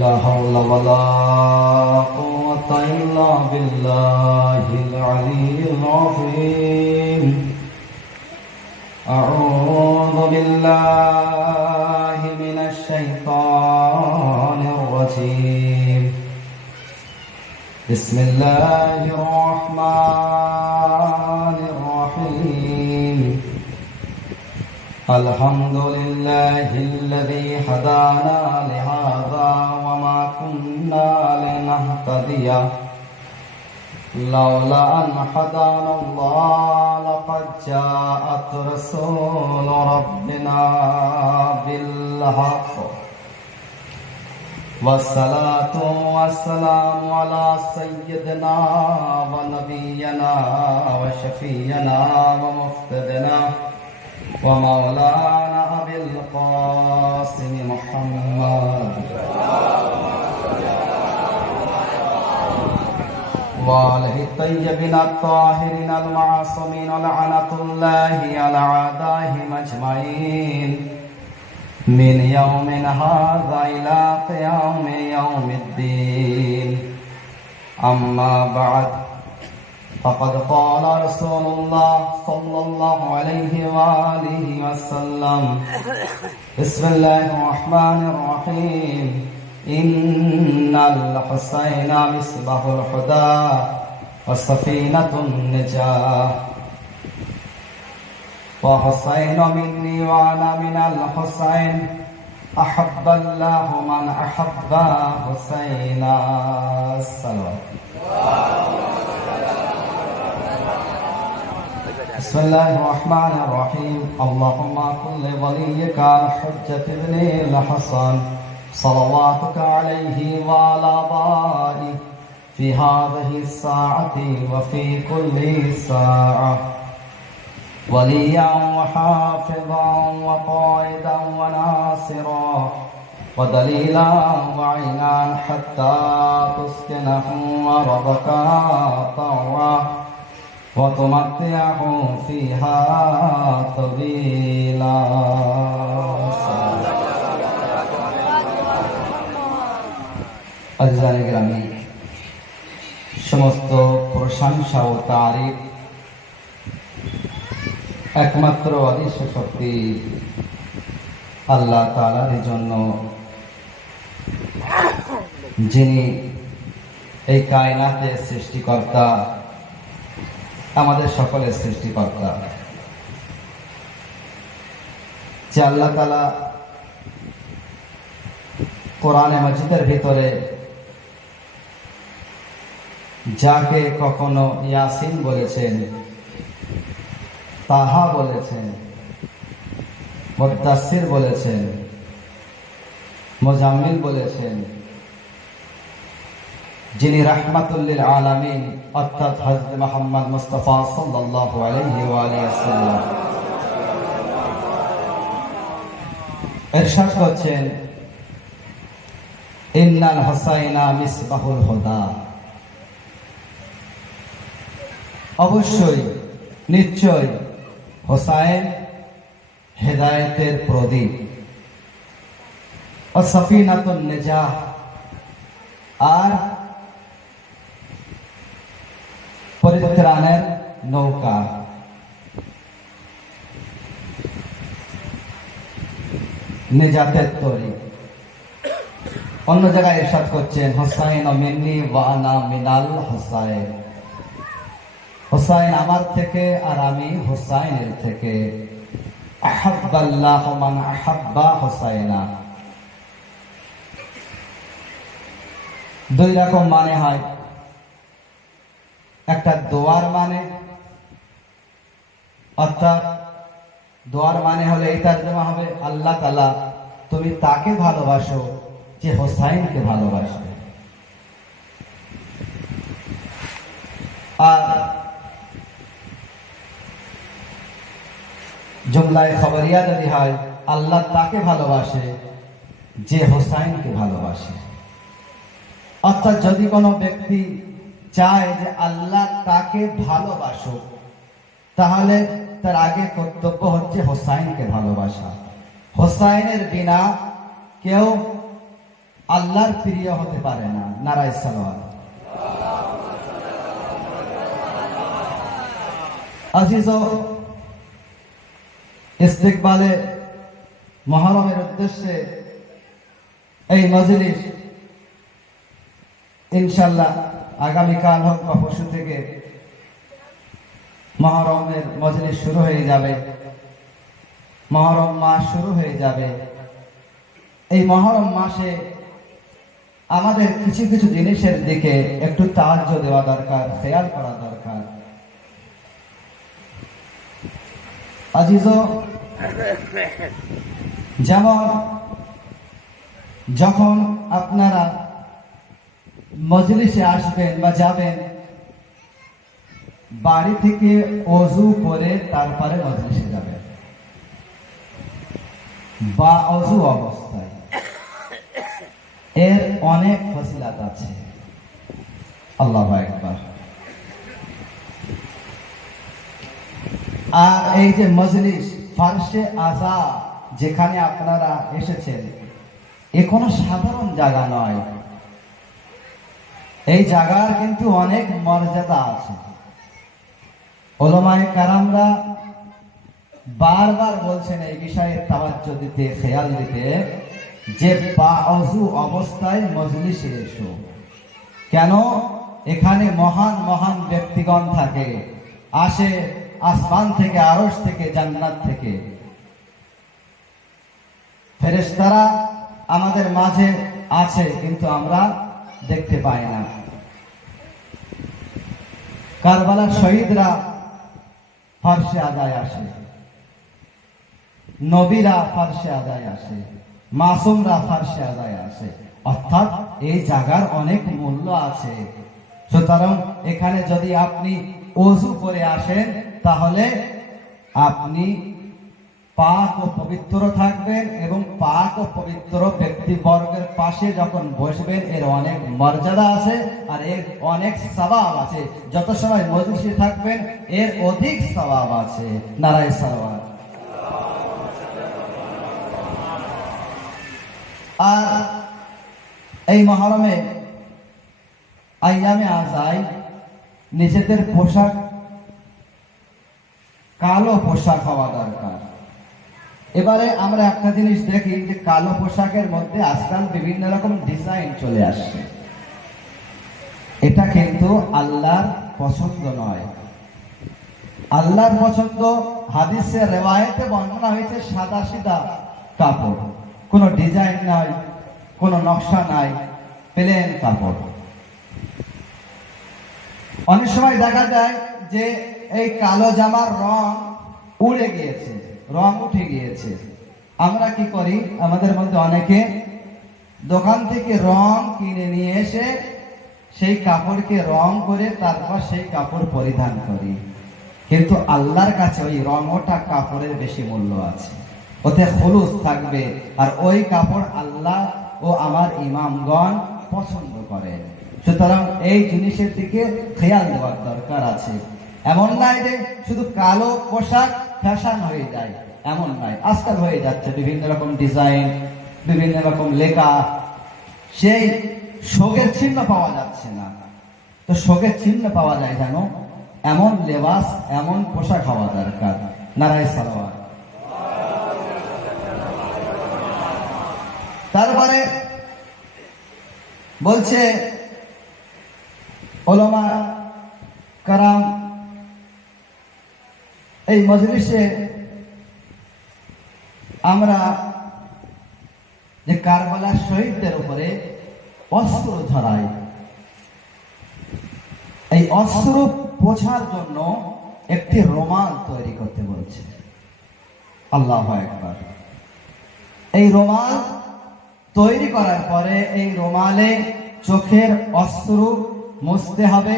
لا حول ولا قوة إلا بالله العلي العظيم. أعوذ بالله من الشيطان الرجيم. بسم الله الرحمن الرحيم. الحمد لله الذي هدانا لهذا وما كنا لنهتدي لولا أن هدانا الله لقد جاءت رسول ربنا بالحق والصلاة والسلام على سيدنا ونبينا وشفينا ومفتدنا ومولانا أبي القاسم محمد وآله الطيبين الطاهرين المعصومين لعنة الله على أعدائهم أجمعين من يوم هذا إلى قيام يوم الدين. أما بعد، فقد قال رسول الله صلى الله عليه وآله وسلم: بسم الله الرحمن الرحيم. إن الحسين مصباح الهدى وسفينة النجاة وحسين مني وأنا من الحسين أحب الله من أحب حسينا. السلام. بسم الله الرحمن الرحيم. اللهم كن لوليك الحجة ابن الحسن صلواتك عليه وعلى آبائه في هذه الساعة وفي كل ساعة وليا وحافظا وقائدا وناصرا ودليلا وعينا حتى تسكنه أرضك طوعا وتمتعه فيها طويلا. আযিজানে গ্রামী, সমস্ত প্রশংসা ও তারিফ একমাত্র অদৃশ্য শক্তি আল্লাহ তাআলার জন্য, যিনি এই কায়নাতের সৃষ্টিকর্তা, আমাদের সকলের সৃষ্টিকর্তা। যে আল্লাহ তাআলা কোরআনে মাজিদের ভিতরে যাকে কখনো ইয়াসিন বলেছেন, তাহা বলেছেন, মুদ্দাসসির বলেছেন, মুজাম্মিল বলেছেন, যিনি রাহমাতুল লিল আলামিন অর্থাৎ হযরত মুহাম্মদ মুস্তাফা সাল্লাল্লাহু আলাইহি ওয়া আলিহি ওয়াসাল্লাম ইরশাদ করছেন, ইন্নাল হুসাইনা মিসবাহুল হুদা। অবশ্যই, নিশ্চয় হুসাইন হেদায়েতের প্রদীপ, ও সাফিনাতুন নিজাহ, আর পরিত্রাণের নৌকা। নিজাতের তরী। অন্য জায়গায় ইরশাদ করছেন, হুসাইন মিন্নি ওয়া আনা মিনাল হুসাইন। হুসাইন আমার থেকে আর আমি হুসাইনের থেকে। আহাব্বাল্লাহু মান আহাব্বা হুসাইনা। দুই রকম মানে হয়। একটা দোয়ার মানে, অর্থাৎ দোয়ার মানে হলে এই তর্জমা হবে, আল্লাহ তাআলা তুমি তাকে ভালোবাসো যে হুসাইনকে ভালোবাসে। আর জুমলায়ে খবরিয়া যদি হয়, আল্লাহ তাকে ভালোবাসে যে হুসাইনকে ভালোবাসে। অর্থাৎ যদি কোনো ব্যক্তি চায় যে আল্লাহ তাকে ভালোবাসো, তাহলে তার আগে কর্তব্য হচ্ছে হোসাইনকে ভালোবাসা। হোসাইনের বিনা কেউ আল্লাহর প্রিয় হতে পারে না। নারায়ে সালাওয়াত। আজিজ ও ইস্তেকবালে মুহররমের উদ্দেশ্যে এই মজলিস ইনশাআল্লাহ আগামীকাল হোক বা পরশু থেকে মুহররমের মজলিস শুরু হয়ে যাবে। মুহররম মাস শুরু হয়ে যাবে। এই মুহররম মাসে আমাদের কিছু কিছু জিনিসের দিকে একটু তাওয়াজ্জুহ দেওয়া দরকার, খেয়াল করা দরকার। আজিজো, যেমন যখন আপনারা মজলিসে আসবেন বা যাবেন, বাড়ি থেকে ওযু করে তারপরে মজলিসে যাবেন বা ওযু অবস্থায়, এর অনেক ফজিলত আছে। আল্লাহু আকবার। আর এই যে মজলিস ফারশে আযা যেখানে আপনারা এসেছেন, এ কোনো সাধারণ জায়গা নয়। এই জায়গার কিন্তু অনেক মর্যাদা আছে। উলামায়ে কেরামরা বারবার বলছেন এই বিষয়ে তাওয়াজ্জুহ দিতে, খেয়াল দিতে, যে বাওযু অবস্থায় মজলিসে এসো। কেন? এখানে মহান মহান ব্যক্তিগণ থাকে, আসে আসমান থেকে, আরশ থেকে, জান্নাত থেকে। ফেরেশতারা আমাদের মাঝে আছে, কিন্তু আমরা দেখতে পাই না। কারবালার শহীদরা ফারশে আযায় আসে, নবীরা ফারশে আযায় আসে, মাসুমরা ফারশে আযায় আসে। অর্থাৎ এই জায়গার অনেক মূল্য আছে। সুতরাং এখানে যদি আপনি ওযু করে আসেন, তাহলে আপনি পাক ও পবিত্র থাকবেন এবং পাক ও পবিত্র ব্যক্তিবর্গের পাশে যখন বসবেন, এর অনেক মর্যাদা আছে আর এর অনেক সওয়াব আছে। যত সময় মজলিসে থাকবেন, এর অধিক সওয়াব আছে। নারায়ে সালাওয়াত। আর এই মুহররমে আইয়ামে আযায় নিজেদের পোশাক, কালো পোশাক হওয়া দরকার। এবারে আমরা একটা জিনিস দেখি যে কালো পোশাকের মধ্যে আজকাল বিভিন্ন রকম ডিজাইন চলে আসছে। এটা কিন্তু আল্লাহর পছন্দ নয়। আল্লাহর পছন্দ, হাদিসে রিওয়ায়েতে বর্ণনা হয়েছে, সাদা সিধা কাপড়, কোনো ডিজাইন নাই, কোনো নকশা নাই, প্লেন কাপড়। অনেক সময় দেখা যায় যে এই কালো জামার রং উড়ে গিয়েছে, রং উঠে গিয়েছে। আমরা কি করি? আমাদের মধ্যে অনেকে দোকান থেকে রং কিনে নিয়ে এসে সেই কাপড়কে রং করে তারপর সেই কাপড় পরিধান করি। কিন্তু আল্লাহর কাছে ওই রঙটা কাপড়ের বেশি মূল্য আছে, ওতে খুলুস থাকবে। আর ওই কাপড় আল্লাহ ও আমার ইমামগণ পছন্দ করেন। সুতরাং এই জিনিসের দিকে খেয়াল দেওয়ার দরকার আছে। এমন নাই যে শুধু কালো পোশাক ফ্যাশন হয়ে যায়, এমন নাই। আজকাল হয়ে যাচ্ছে বিভিন্ন রকম ডিজাইন, বিভিন্ন রকম লেখা, সেই শোকের চিহ্ন পাওয়া যাচ্ছে না। তো শোকের চিহ্ন পাওয়া যায় যেন এমন লেবাস, এমন পোশাক হওয়া দরকার। নারায়ে সালাওয়াত। তারপরে বলছে উলামা কারাম এই মজলিসে আমরা যে কারবালার শহীদদের উপরে অস্ত্র ধরাই, এই অস্ত্র পোছার জন্য একটি রুমাল তৈরি করতে বলছে। আল্লাহু আকবার। এই রুমাল তৈরি করার পরে এই রুমালে চোখের অশ্রু মুছতে হবে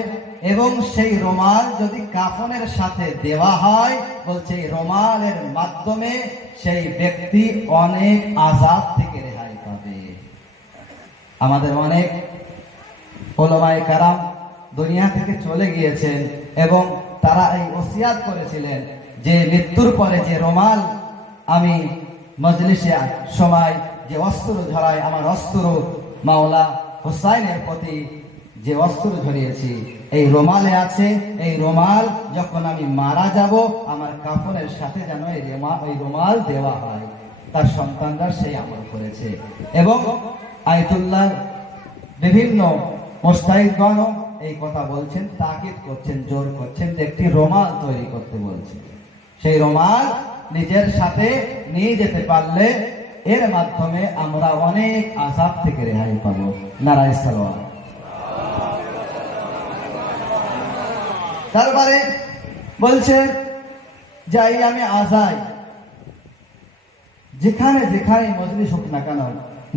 এবং সেই রুমাল যদি কাফনের সাথে দেওয়া হয়, বলছে এই রুমালের মাধ্যমে সেই ব্যক্তি অনেক আযাব থেকে রেহাই পাবে। আমাদের অনেক উলামায়ে কেরাম দুনিয়া থেকে চলে গিয়েছেন এবং তারা এই ওসিয়াত করেছিলেন যে মৃত্যুর পরে যে রুমাল আমি মজলিসে সময় যে অস্ত্র ধরাই, আমার অস্ত্র মাওলা হোসাইনের প্রতি যে অস্ত্র ধরিয়েছি এই রোমালে আছে, এই রোমাল যখন আমি মারা যাব আমার কাফনের সাথে যেন এই রোমাল দেওয়া হয়। তার সন্তানরা সেই আমল করেছে এবং আয়াতুল্লাহ বিভিন্ন মুস্তাহিদগণ এই কথা বলছেন, তাকিদ করছেন, জোর করছেন যে একটি রোমাল তৈরি করতে বলছে। সেই রোমাল নিজের সাথে নিয়ে যেতে পারলে এর মাধ্যমে আমরা অনেক আযাব থেকে রেহাই পাবো। নারায়ে সালাওয়াত। তারপরে বলছে যাই আমি আজাই, যেখানে যেখানে মজলিস হোক না কেন,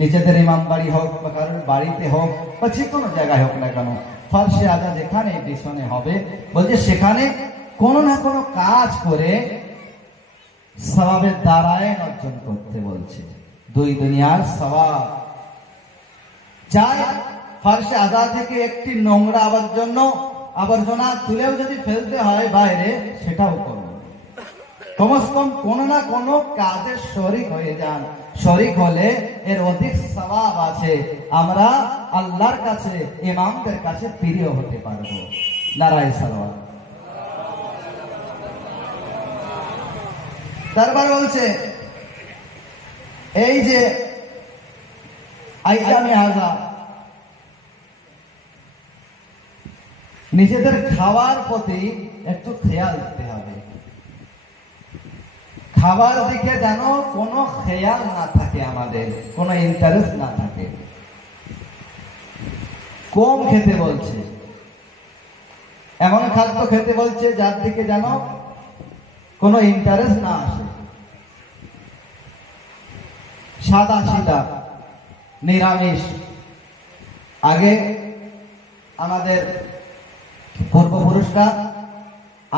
নিজেদের ইমাম বাড়ি হোক বা কারোর বাড়িতে হোক বা যে কোনো জায়গায় হোক না কেন, ফার্সে আজা যেখানে পিছনে হবে, বলছে সেখানে কোনো না কোনো কাজ করে সওয়াবের দারায়ন অর্জন করতে বলছে। দুই দুনিয়ার সওয়াব চাই। ফার্সে আজা থেকে একটি নোংরা আবর্জনা তুলেও যদি ফেলতে হয় বাইরে, সেটাও করো। কমস কম কোনো না কোনো কাজে শরীক হয়ে যান। শরীক হলে এর অধিক সওয়াব আছে। আমরা আল্লাহর কাছে, ইমামদের কাছে প্রিয় হতে পারবো। নারায়ে সালাওয়াত। তারপর বলছে এই যে আইয়ামে আযা, নিজেদের খাওয়ার প্রতি একটু খেয়াল দিতে হবে। খাবার দিকে যেন কোনো খেয়াল না থাকে, আমাদের কোনো ইন্টারেস্ট না থাকে। কম খেতে বলছে, এমন খাদ্য খেতে বলছে যার দিকে যেন কোনো ইন্টারেস্ট না আসে। সাদা সিধা নিরামিষ। আগে আমাদের পূর্বপুরুষরা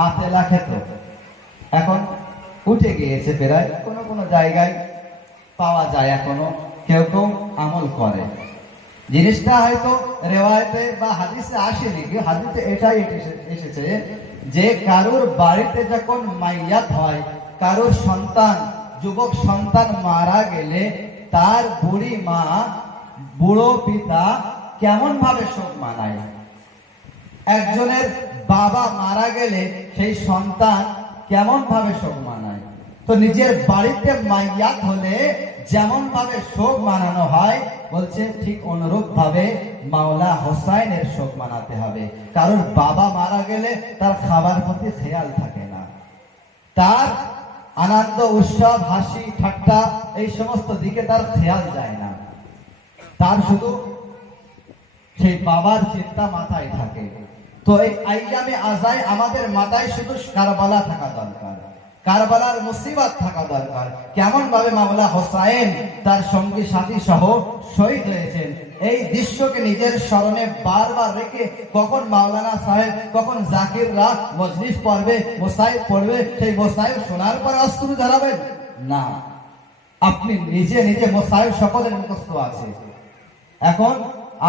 আতেলা খেত, এখন উঠে গিয়েছে প্রায়, কোনো কোনো জায়গায় পাওয়া যায় এখনো, কেউ কেউ আমল করে। জিনিসটা হয়তো রেওয়ায়েতে বা হাদিসে আসেনি, হাদিসে এটাই এসেছে যে কারোর বাড়িতে যখন মাইয়াত হয়, কারোর সন্তান, যুবক সন্তান মারা গেলে তার বুড়ি মা, বুড়ো পিতা কেমন ভাবে শোক মানায়। একজনের বাবা মারা গেলে সেই সন্তান কেমন ভাবে শোক মানায়। তো নিজের বাড়িতে মাইয়াত হলে যেমন ভাবে শোক মানানো হয়, বলছে ঠিক অনুরূপ ভাবে মাওলা হোসাইনের শোক মানাতে হবে। কারণ বাবা মারা গেলে তার খাবার প্রতি খেয়াল থাকে না, তার আনন্দ উৎসব হাসি ঠাট্টা এই সমস্ত দিকে তার খেয়াল যায় না, তার শুধু সেই বাবার চিন্তা মাথায় থাকে। তো এই আইয়ামে আজায় আমাদের মাথায় শুধু কারবালা থাকা দরকার, কারবালার মুসিবত থাকা দরকার। কেমন ভাবে মাওলা হোসাইন তার সঙ্গী সাথী সহ শহীদ হয়েছেন, এই দৃশ্যকে নিজের স্মরণে বারবার রেখে কখন মাওলানা সাহেব, কখন জাকিররা মজলিস পড়বে, মোসাইব পড়বে, সেই মোসাইব শোনার পর অস্ত্র ধরাবেন না। আপনি নিজে নিজে মোসাইব সকলের মুখস্থ আছে, এখন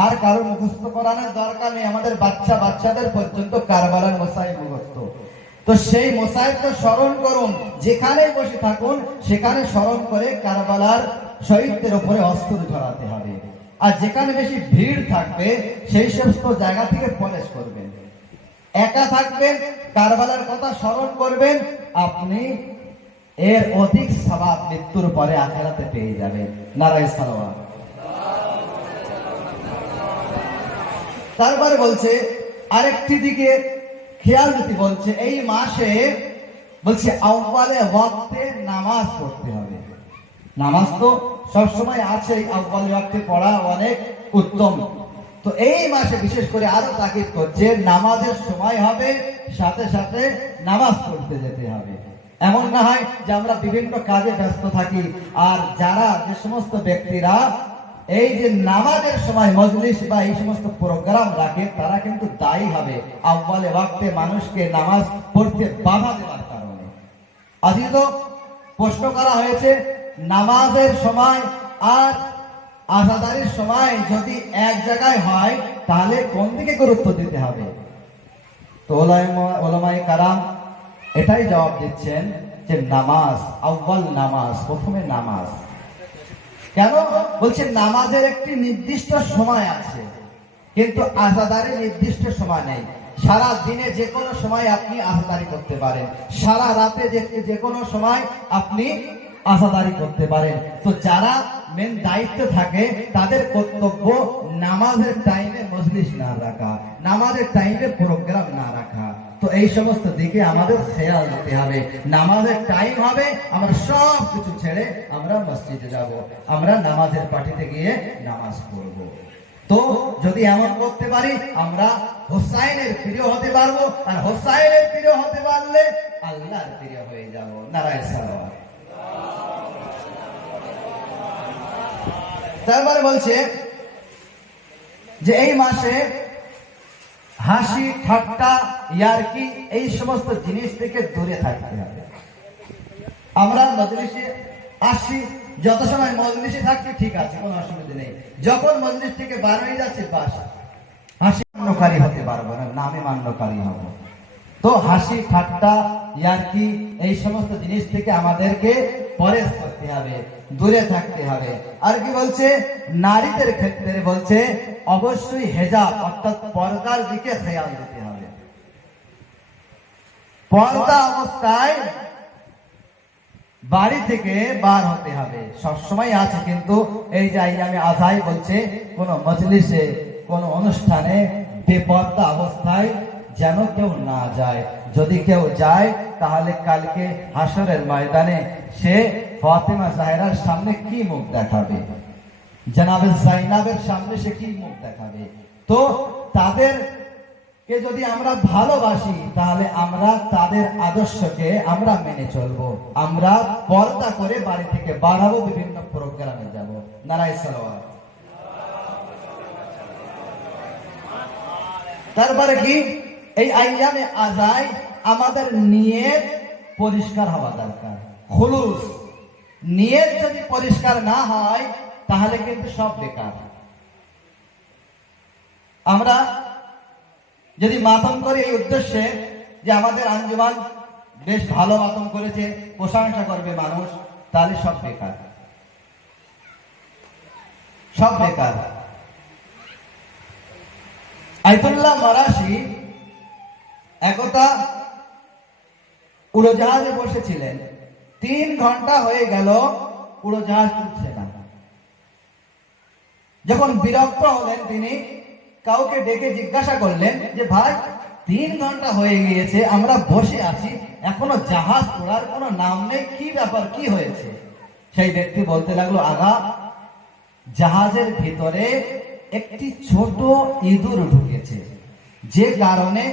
আর কারো মুখস্থ করানোর দরকার নেই। আমাদের বাচ্চাদের পর্যন্ত কারবালার মোসাইব মুখস্থ। তো সেই মোসাইবকে স্মরণ করুন, যেখানে বসে থাকুন সেখানে স্মরণ করে কারবালার শহীদদের উপরে অস্ত্র ধরাতে হবে। আর যেখানে বেশি ভিড় থাকবে সেই সমস্ত জায়গা থেকে পলেশ করবেন। একা থাকবেন, কারবালার কথা স্মরণ করবেন, আপনি এর অধিক সওয়াব মৃত্যুর পরে আখিরাতে পেয়ে যাবেন। নারায়ে সালাওয়াত। তারপরে বলছে আরেকটি দিকে খেয়াল দিতে বলছে, এই মাসে বলছে আউয়ালে ওয়াক্তে নামাজ পড়তে হবে। নামাজ তো সবসময় আছে, আউয়ালে ওয়াক্তে পড়া অনেক উত্তম। তো এই মাসে বিশেষ করে আরো তাকিদ করছে, নামাজের সময় হবে, সাথে সাথে নামাজ পড়তে যেতে হবে। এমন না হয় যে আমরা বিভিন্ন কাজে ব্যস্ত থাকি, আর যারা যে সমস্ত ব্যক্তিরা এই যে নামাজের সময় মজলিস বা এই সমস্ত প্রোগ্রাম রাখে, তারা কিন্তু দায়ী হবে আউয়ালে ওয়াক্তে মানুষকে নামাজ পড়তে বাধা দেওয়ার কারণে। আজকে তো প্রশ্ন করা হয়েছে, নামাজের সময় আর আযানের সময় যদি এক জায়গায় হয় তাহলে কোন দিকে গুরুত্ব দিতে হবে? তো উলামায়ে কারাম এটাই জবাব দিচ্ছেন যে নামাজ, আউয়াল নামাজ, প্রথমে নামাজ। কেন? বলছে নামাজের একটি নির্দিষ্ট সময় আছে, কিন্তু আযাদারের নির্দিষ্ট সময় নেই। সারা দিনে যে কোনো সময় আপনি আযাদারি করতে পারেন, সারা রাতে যে কোনো সময় আপনি আযাদারি করতে পারেন। তো যারা মেন দায়িত্ব থাকে তাদের কর্তব্য নামাজের টাইমে মজলিস না রাখা, নামাজের টাইমে প্রোগ্রাম না রাখা। তো এই সমস্ত দিকে আমাদের খেয়াল রাখতে হবে। নামাজের টাইম হবে, আমরা সব কিছু ছেড়ে আমরা মসজিদে যাব, আমরা নামাজের পার্টিতে গিয়ে নামাজ পড়ব। তো যদি এমন করতে পারি আমরা হোসাইনের প্রিয় হতে পারবো, আর হোসাইনের প্রিয় হতে পারলে আল্লাহর প্রিয় হয়ে যাব। নারায়ে সালাওয়াত। তারপরে বলছে যে এই মাসে হাসি ঠাট্টা ইয়ারকি এই সমস্ত জিনিস থেকে দূরে থাকতে হবে। আমরা মজলিসে আসি, যত সময় মজলিসে থাকছি ঠিক আছে, কোনো অসুবিধা নেই। যখন মজলিস থেকে বার হয়ে যাচ্ছে বাস হাসি মান্যকারী হতে পারবো না, নামে মান্যকারী হব। তো হাসি ঠাট্টা ইয়ারকি এই সমস্ত জিনিস থেকে আমাদেরকে পরেজ করতে হবে, দূরে থাকতে হবে। আর কি বলছে? নারীদের ক্ষেত্রে বলছে অবশ্যই হেজাব অর্থাৎ পর্দার দিকে খেয়াল দিতে হবে। পর্দা অবস্থায় বাড়ি থেকে বার হতে হবে, সবসময় আছে। কিন্তু এই যে আইয়ামে আযাই বলছে কোন মজলিসে কোন অনুষ্ঠানে বেপর্দা অবস্থায় যেন কেউ না যায়। যদি কেউ যায় তাহলে কালকে হাসরের ময়দানে সে ফাতেমা জাহরার সামনে কি মুখ দেখাবে, জনাবে যায়েনাবের সামনে সে কি মুখ দেখাবে। তো তাদেরকে যদি আমরা ভালোবাসি তাহলে আমরা তাদের আদর্শকে আমরা মেনে চলবো, আমরা পর্দা করে বাড়ি থেকে বাড়াবো, বিভিন্ন প্রোগ্রামে যাব। নারায়ে সালাওয়াত। তারপরে কি? এই আইয়ামে আযাই আমাদের নিয়ত পরিষ্কার হওয়া দরকার, খুলুস। নিয়ত যদি পরিষ্কার না হয় তাহলে কিন্তু সব বেকার। আমরা যদি মাতম করি এই উদ্দেশ্যে যে আমাদের আঞ্জুমান বেশ ভালো মাতম করেছে, প্রশংসা করবে মানুষ, তাহলে সব বেকার, সব বেকার। আয়াতুল্লাহ মারাশি একদা উড়োজাহাজে বসেছিলেন, 3 ঘন্টা হয়ে গেল উড়োজাহাজ উঠছে না। যখন বিরক্ত হলেন তিনি কাউকে ডেকে জিজ্ঞাসা করলেন যে ভাই 3 ঘন্টা হয়ে গিয়েছে, আমরা বসে আছি, এখনো জাহাজ ওড়ার কোনো নাম নেই, কি ব্যাপার, কি হয়েছে? সেই ব্যক্তি বলতে লাগলো, আগা জাহাজের ভিতরে একটি ছোট ইঁদুর ঢুকেছে, যে কারণে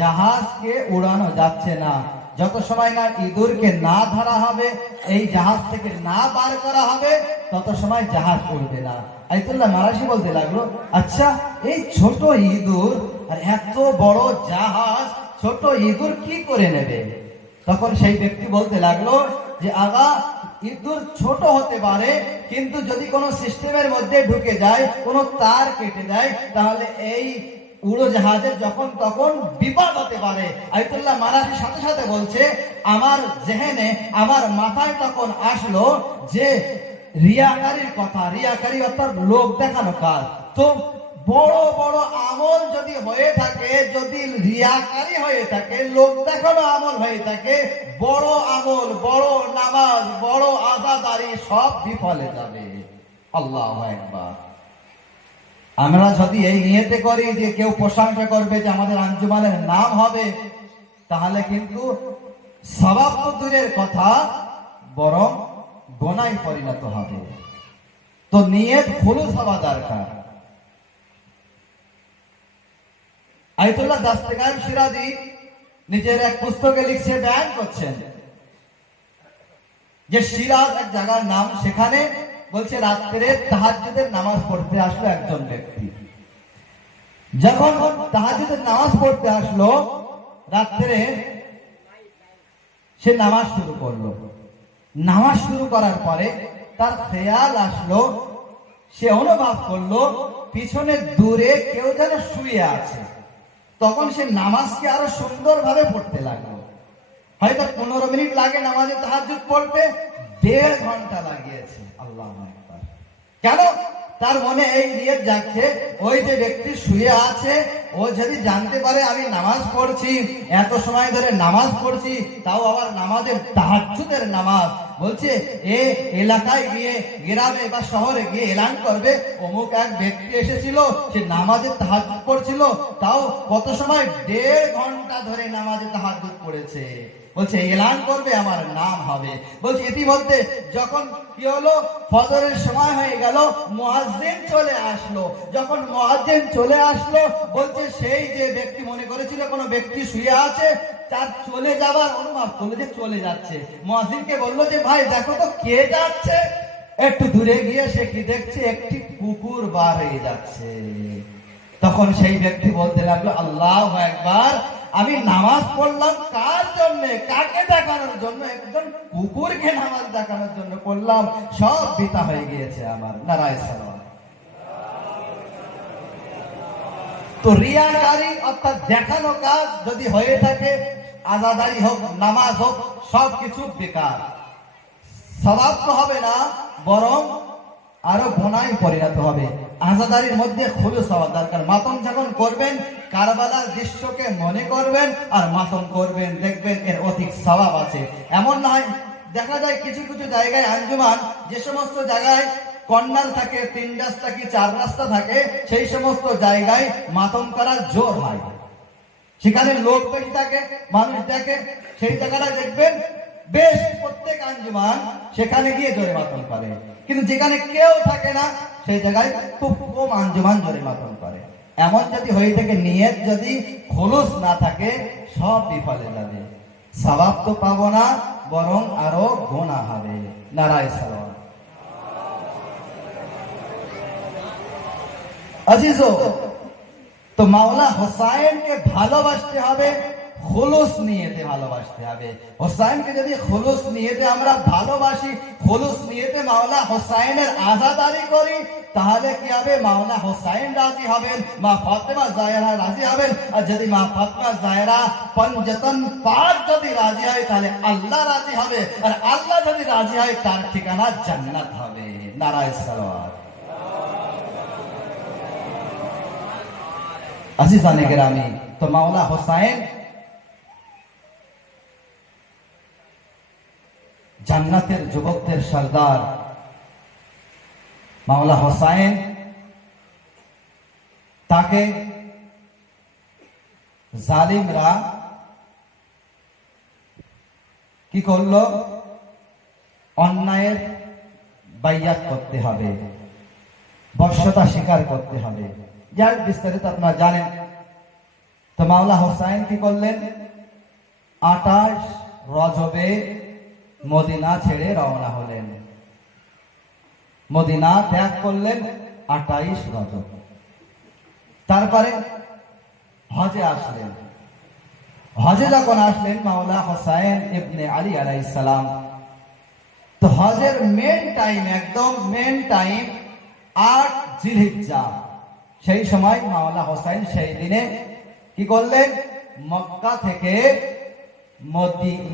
জাহাজকে উড়ানো যাচ্ছে না। যত সময় না ইঁদুরকে না ধরা হবে, এই জাহাজ থেকে না বার করা হবে, তত সময় জাহাজ উড়বে না। আয়াতুল্লাহ মারাশি বলতে লাগলো, আচ্ছা এই ছোট ইঁদুর আর এত বড় জাহাজ, ছোট ইঁদুর কি করে নেবে? তখন সেই ব্যক্তি বলতে লাগলো যে আগা ইঁদুর ছোট হতে পারে, কিন্তু যদি কোনো সিস্টেমের মধ্যে ঢুকে যায়, কোনো তার কেটে যায়, তাহলে এই উড়োজাহাজের যখন তখন বিপদ হতে পারে। আয়াতুল্লাহ মারাশি সাথে সাথে বলছে, আমার জেহেনে, আমার মাথায় তখন আসলো যে রিয়াকারীর কথা। রিয়াকারী অর্থাৎ লোক দেখানো কাজ। তো বড় বড় আমল যদি হয়ে থাকে, যদি রিয়াকারী হয়ে থাকে, লোক দেখানো আমল হয়ে থাকে, বড় আমল, বড় নামাজ, বড় আযাদারি সব বিফলে যাবে। আল্লাহু আকবার। আমরা যদি এই নিয়তে করি যে কেউ প্রশংসা করবে, যে আমাদের আঞ্জুমানের নাম হবে, তাহলে কিন্তু সওয়াব তো দূরের কথা, বরং গুনাহে পরিণত হবে। তো নিয়ত খুলুস হওয়া দরকার। আয়াতুল্লাহ দাস্তাগান সিরাজি নিজের এক পুস্তকে লিখছে, বয়ান করছেন যে সিরাজ এক জায়গার নাম, সেখানে বলছে রাত্রে তাহাজ্জুদের নামাজ পড়তে আসলো একজন ব্যক্তি। যখন তাহাজ্জুদের নামাজ পড়তে আসলো, রাত্রে সে নামাজ শুরু করলো। নামাজ শুরু করার পরে তার খেয়াল আসলো, সে অনুভব করলো পিছনে দূরে কেউ যেন শুয়ে আছে। তখন সে নামাজকে আরো সুন্দরভাবে পড়তে লাগলো। হয়তো 15 মিনিট লাগে নামাজে তাহাজ্জুদ পড়তে, 1.5 ঘন্টা লাগিয়েছে। আল্লাহু আকবার। কেন? তার মনে এই নিয়ত যাচ্ছে, ওই যে ব্যক্তি শুয়ে আছে ও যদি জানতে পারে আমি নামাজ পড়ছি, এত সময় ধরে নামাজ পড়ছি, তাও আবার নামাজের তাহাজ্জুদের নামাজ, বলছে এ এলাকায় গিয়ে, গ্রামে বা শহরে গিয়ে এলান করবে অমুক এক ব্যক্তি এসেছিল, সে নামাজের তাহাজ্জুদ পড়ছিল, তাও কত সময় 1.5 ঘন্টা ধরে নামাজের তাহাজ্জুদ পড়েছে, বলছে এলান করবে, আমার নাম হবে। বলছে ইতিমধ্যে যখন কি হলো, ফজরের সময় হয়ে গেল, মুয়াজ্জিন চলে আসলো। যখন মুয়াজ্জিন চলে আসলো, বলছে সেই যে ব্যক্তি মনে করেছিল কোনো ব্যক্তি শুয়ে আছে, তার চলে যাবার অনুভব করলো যে চলে যাচ্ছে। মুয়াজ্জিনকে বললো যে ভাই দেখো তো কে যাচ্ছে। একটু দূরে গিয়ে সে কি দেখছে, একটি কুকুর বার হয়ে যাচ্ছে। তখন সেই ব্যক্তি বলতে লাগলো আল্লাহু আকবার, আমি নামাজ পড়লাম কার জন্য, কাকে দেখানোর জন্য? একজন কুকুরকে নামাজ দেখানোর জন্য পড়লাম, সব বৃথা হয়ে গিয়েছে আমার। নারায়ে সালাত। তো রিয়াকারী অর্থাৎ দেখানো কাজ যদি হয়ে থাকে, আযাদারি হোক, নামাজ হোক, সবকিছু বেকার। সওয়াব তো হবে না, বরং আরো গুনাহে পরিণত হবে। আযাদারির মধ্যে খুলুস হওয়া দরকার। মাতম যখন করবেন, কারবালার দৃশ্যকে মনে করবেন আর মাতম করবেন, দেখবেন এর অধিক সওয়াব আছে। এমন নয়, দেখা যায় কিছু কিছু জায়গায় আঞ্জুমান, যে সমস্ত জায়গায় কর্নার থাকে, 3 রাস্তা কি 4 রাস্তা থাকে, সেই সমস্ত জায়গায় মাতম করার জোর হয়। সেখানে লোক বেশি থাকে, মানুষ দেখে, সেই জায়গাটা দেখবেন বেশ প্রত্যেক আঞ্জুমান সেখানে গিয়ে জোরে মাতম করে। কিন্তু যেখানে কেউ থাকে না, সেই জায়গায় খুব কম আঞ্জুমান জোরে মাতম করে। এমন যদি হয়ে থাকে, নিয়ত যদি খুলুস না থাকে, সব বিফলে যাবে। সওয়াব তো পাবো না, বরং আরো গুনাহ হবে। নারায়ে সালাত। আজিজো, তো মাওলা হোসাইনকে ভালোবাসতে হবে, খুলুস নিয়তে ভালোবাসতে হবে। হোসাইনকে যদি খুলুস নিয়তে আমরা ভালোবাসি, খুলুস নিয়তে মাওলা হোসাইনের আযাদারি করি, তাহলে কি হবে? মাওলা হোসাইন রাজি হবেন, মা ফাতেমা জাহরা রাজি হবেন। আর যদি মা ফাতেমা জাহরা পঞ্জতন পাক যদি রাজি হয়, তাহলে আল্লাহ রাজি হবে। আর আল্লাহ যদি রাজি হয়, তার ঠিকানা জান্নাত হবে। নারায়ে সালাত। আজিজানে গেরামি, তো মাওলা হোসাইন জান্নাতের যুবকদের সরদার। মাওলা হোসাইন, তাকে জালিমরা কি করলো? অন্যায়ের বাইয়াত করতে হবে, বর্ষতা স্বীকার করতে হবে। যার বিস্তারিত আপনারা জানেন। তো মাওলা হোসাইন কি করলেন? 28 রজবে মদিনা ছেড়ে রওনা হলেন, মদিনা ত্যাগ করলেন 28 রজব। তারপরে হজে আসলেন। হজে যখন আসলেন মাওলা হোসাইন ইবনে আলী আলাইহিস সালাম, তো হজের মেন টাইম, একদম মেন টাইম 8 জিলহিজ্জা। সেই সময় মাওলা হোসাইন সেই দিনে কি করলেন?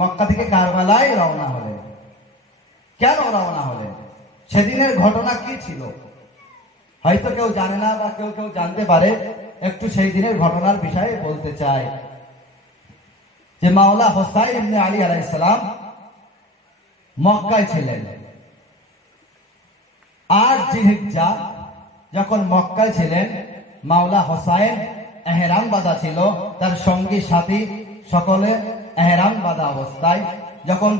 মক্কা থেকে কারবালায় রওনা হলেন। কেন রওনা হলেন? সেদিনের ঘটনা কি ছিল? হয়তো কেউ জানে না বা কেউ কেউ জানতে পারে। একটু সেই দিনের ঘটনার বিষয়ে বলতে চাই যে মাওলা হোসাইন ইবনে আলী আলাইহিস সালাম মক্কায় ছিলেন। 8 জিলহিজ্জা যখন মক্কায় ছিলেন, মাওলা হোসাইন এহরাম বাঁধা ছিল, তার সঙ্গী সাথী সকলে এহরাম বাঁধা অবস্থায় যখন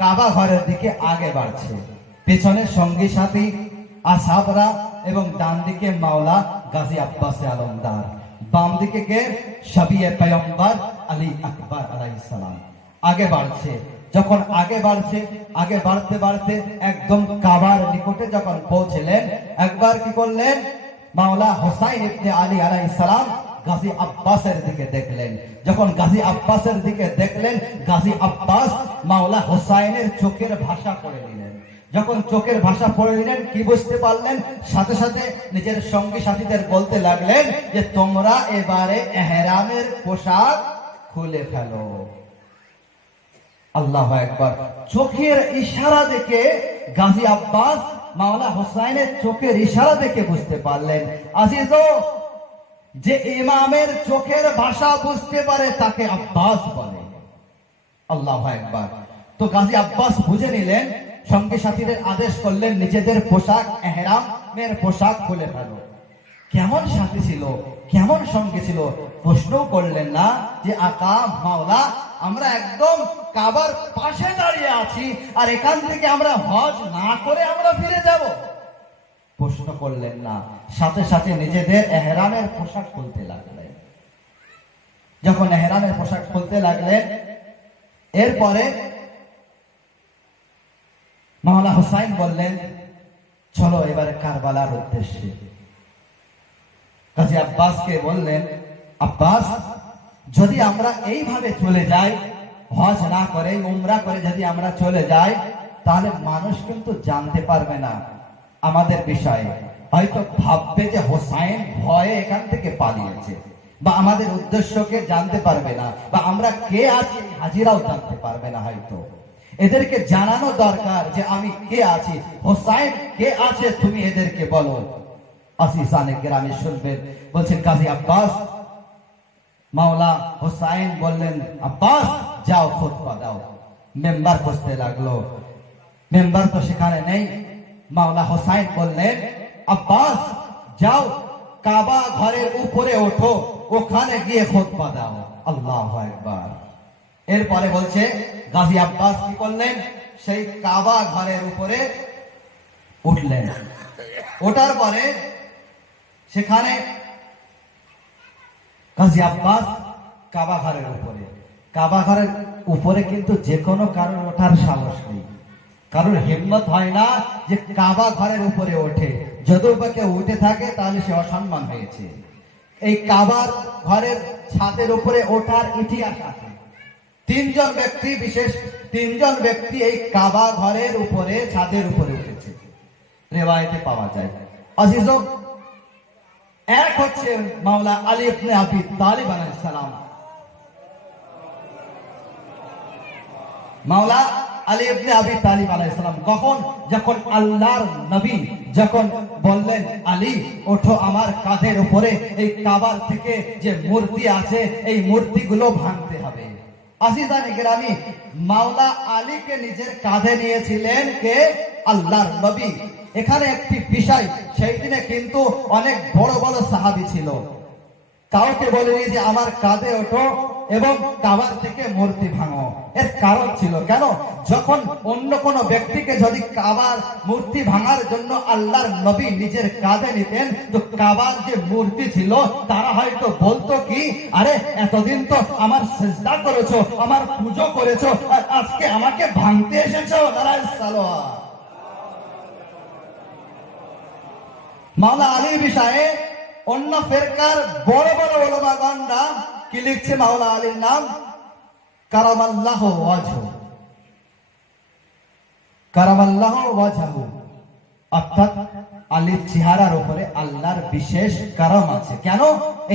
কাবা ঘরের দিকে আগে বাড়ছে, পেছনে সঙ্গী সাথী আসহাবরা এবং ডান দিকে মাওলা গাজী আব্বাস আলমদার, বাম দিকে কে? শফিয়ে পয়গম্বর আলী আকবর আলাইহিস সালাম আগে বাড়ছে। যখন আগে বাড়তে বাড়তে একদম কাবার নিকটে যখন পৌঁছলেন, একবার কি করলেন? মাওলা হোসাইন ইবনে আলী আলাইহিস সালাম গাজী আব্বাসের দিকে দেখলেন। যখন গাজী আব্বাসের দিকে দেখলেন, গাজী আব্বাস মাওলা হোসাইনের চোখের ভাষা পড়ে নিলেন। যখন চোখের ভাষা পড়ে নিলেন, কি বুঝতে পারলেন? সাথে সাথে নিজের সঙ্গী সাথীদের বলতে লাগলেন যে তোমরা এবারে এহরামের পোশাক খুলে ফেলো। আল্লাহু আকবার। চোখের ইশারা দেখে গাজী আব্বাস মাওলা হোসাইনের চোখের ইশারা দেখে বুঝতে পারলেন। আজিজো, যে ইমামের চোখের ভাষা বুঝতে পারে তাকে আব্বাস বলে। আল্লাহু আকবার। তো গাজী আব্বাস বুঝে নিলেন, সঙ্গে সাথীদের আদেশ করলেন নিজেদের পোশাক, এহরামের পোশাক খুলে ফেলো। কেমন সাথী ছিল, কেমন সঙ্গে ছিল, প্রশ্নও করলেন না যে আকা মাওলা, আমরা একদম কাবার পাশে দাঁড়িয়ে আছি আর এখান থেকে আমরা হজ না করে আমরা ফিরে যাব? প্রশ্ন করলেন না, সাথে সাথে নিজেদের এহরামের পোশাক খুলতে লাগলেন। যখন এহরামের পোশাক খুলতে লাগলেন, এরপরে মাওলা হোসাইন বললেন, চলো এবারে কারবালার উদ্দেশ্যে। গাজী আব্বাসকে বললেন, আব্বাস, যদি আমরা এইভাবে চলে যাই, হজ না করে উমরা করে যদি আমরা চলে যাই, তাহলে মানুষ কিন্তু জানতে পারবে না আমাদের বিষয়ে। হয়তো ভাববে যে হোসাইন ভয়ে এখান থেকে পালিয়েছে, বা আমাদের উদ্দেশ্যকে জানতে পারবে না, বা আমরা কে আছি হাজিরাও জানতে পারবে না। হয়তো এদেরকে জানানো দরকার যে আমি কে আছি, হোসাইন কে আছে, তুমি এদেরকে বলো। আসিসানে কেরামে শুনবেন, বলছেন গাজী আব্বাস, মাওলা হোসাইন বললেন, আব্বাস যাও খুতবা দাও। মেম্বার বসতে লাগলো, মেম্বার তো সেখানে নেই। মাওলা হোসাইন বললেন, আব্বাস যাও কাবা ঘরের উপরে ওঠো, ওখানে গিয়ে খুতবা দাও। আল্লাহু আকবার। এরপরে বলছে গাজী আব্বাস কি করলেন, সেই কাবা ঘরের উপরে উঠলেন। ওঠার পরে সেখানে গাজী আব্বাস কাবা ঘরের উপরে, কাবা ঘরের উপরে কিন্তু যে কোনো কারণ ওঠার সাহস নেই, কারোর হিম্মত হয় না যে কাবা ঘরের উপরে ওঠে। যদি বা কেউ উঠে থাকে তাহলে সে অসম্মান হয়েছে। এই কাবার ঘরের ছাদের উপরে ওঠার ইতিহাস আছে। তিনজন ব্যক্তি, বিশেষ তিনজন ব্যক্তি এই কাবা ঘরের উপরে, ছাদের উপরে উঠেছে, রিওয়ায়েতে পাওয়া যায়। আজিজো, এক হচ্ছে মাওলা আলী ইবনে আবি তালিব আলাইহিস সালাম। মাওলা আলী ইবনে আবি তালিব আলাইহিস সালাম কখন, যখন আল্লাহর নবী যখন বললেন, আলী ওঠো আমার কাঁধের উপরে, এই কাবার থেকে যে মূর্তি আছে এই মূর্তিগুলো ভাঙতে হবে। আসিদানে কেরামি, মাওলা আলীকে নিজের কাঁধে নিয়েছিলেন কে? আল্লাহর নবী। এখানে একটি বিষয়, সেই দিনে কিন্তু অনেক বড় বড় সাহাবী ছিল, কাউকে বলেনি যে আমার কাঁধে ওঠো এবং কাবার থেকে মূর্তি ভাঙো। এর কারণ ছিল, কেন? যখন অন্য কোন ব্যক্তিকে যদি কাবার মূর্তি ভাঙার জন্য আল্লাহর নবী নিজের কাঁধে নিতেন, তো কাবার যে মূর্তি ছিল তারা হয়তো বলতো কি, আরে এতদিন তো আমার সিজদা করেছো, আমার পুজো করেছো, আর আজকে আমাকে ভাঙতে এসেছো। নারায়ে সালোয়াত। মাওলা আলীর বিষয়ে অন্য ফেরকার বড় বড় উলামাগণরা কি লিখছে মাওলা আলীর নাম? কারামাল্লাহু ওয়াজহু, কারামাল্লাহু ওয়াজহু, অর্থাৎ আলীর চেহারার উপরে আল্লাহর বিশেষ কারাম আছে। কেন?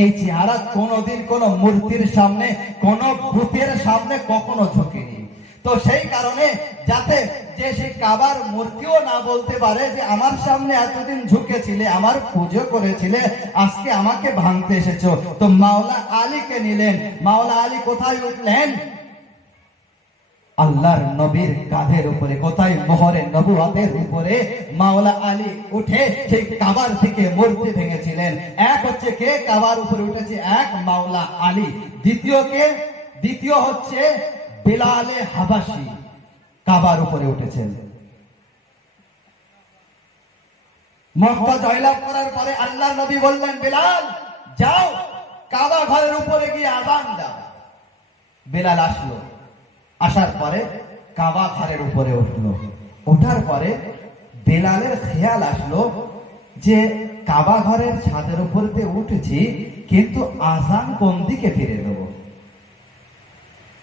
এই চেহারা কোনোদিন কোন মূর্তির সামনে, কোন ভূতের সামনে কখনো ঝুঁকেনি। তো সেই কারণে যাতে যে সেই কাবার মূর্তিও না বলতে পারে যে আমার সামনে এতদিন ঝুঁকেছিলে, আমার পুজো করেছিলে, আজকে আমাকে ভাঙতে এসেছো, তো মাওলা আলীকে নিলেন। মাওলা আলী কোথায় উঠলেন? আল্লাহর নবীর কাঁধের উপরে। কোথায়? মোহরে নবুয়তের উপরে মাওলা আলী উঠে সেই কাবার থেকে মূর্তি ভেঙেছিলেন। এক হচ্ছে কে কাবার উপরে উঠেছে? এক মাওলা আলী। দ্বিতীয় কে? দ্বিতীয় হচ্ছে বিলালে হাবাসী, কাবার উপরে উঠেছেন। মক্কা জয়লাভ করার পরে আল্লাহর নবী বললেন, বিলাল যাও কাবা ঘরের উপরে গিয়ে আযান দাও। বিলাল আসলো, আসার পরে কাবা ঘরের উপরে উঠলো। ওঠার পরে বিলালের খেয়াল আসলো যে কাবা ঘরের ছাদের উপর দিয়ে উঠেছি, কিন্তু আযান কোন দিকে ফিরে দেবো?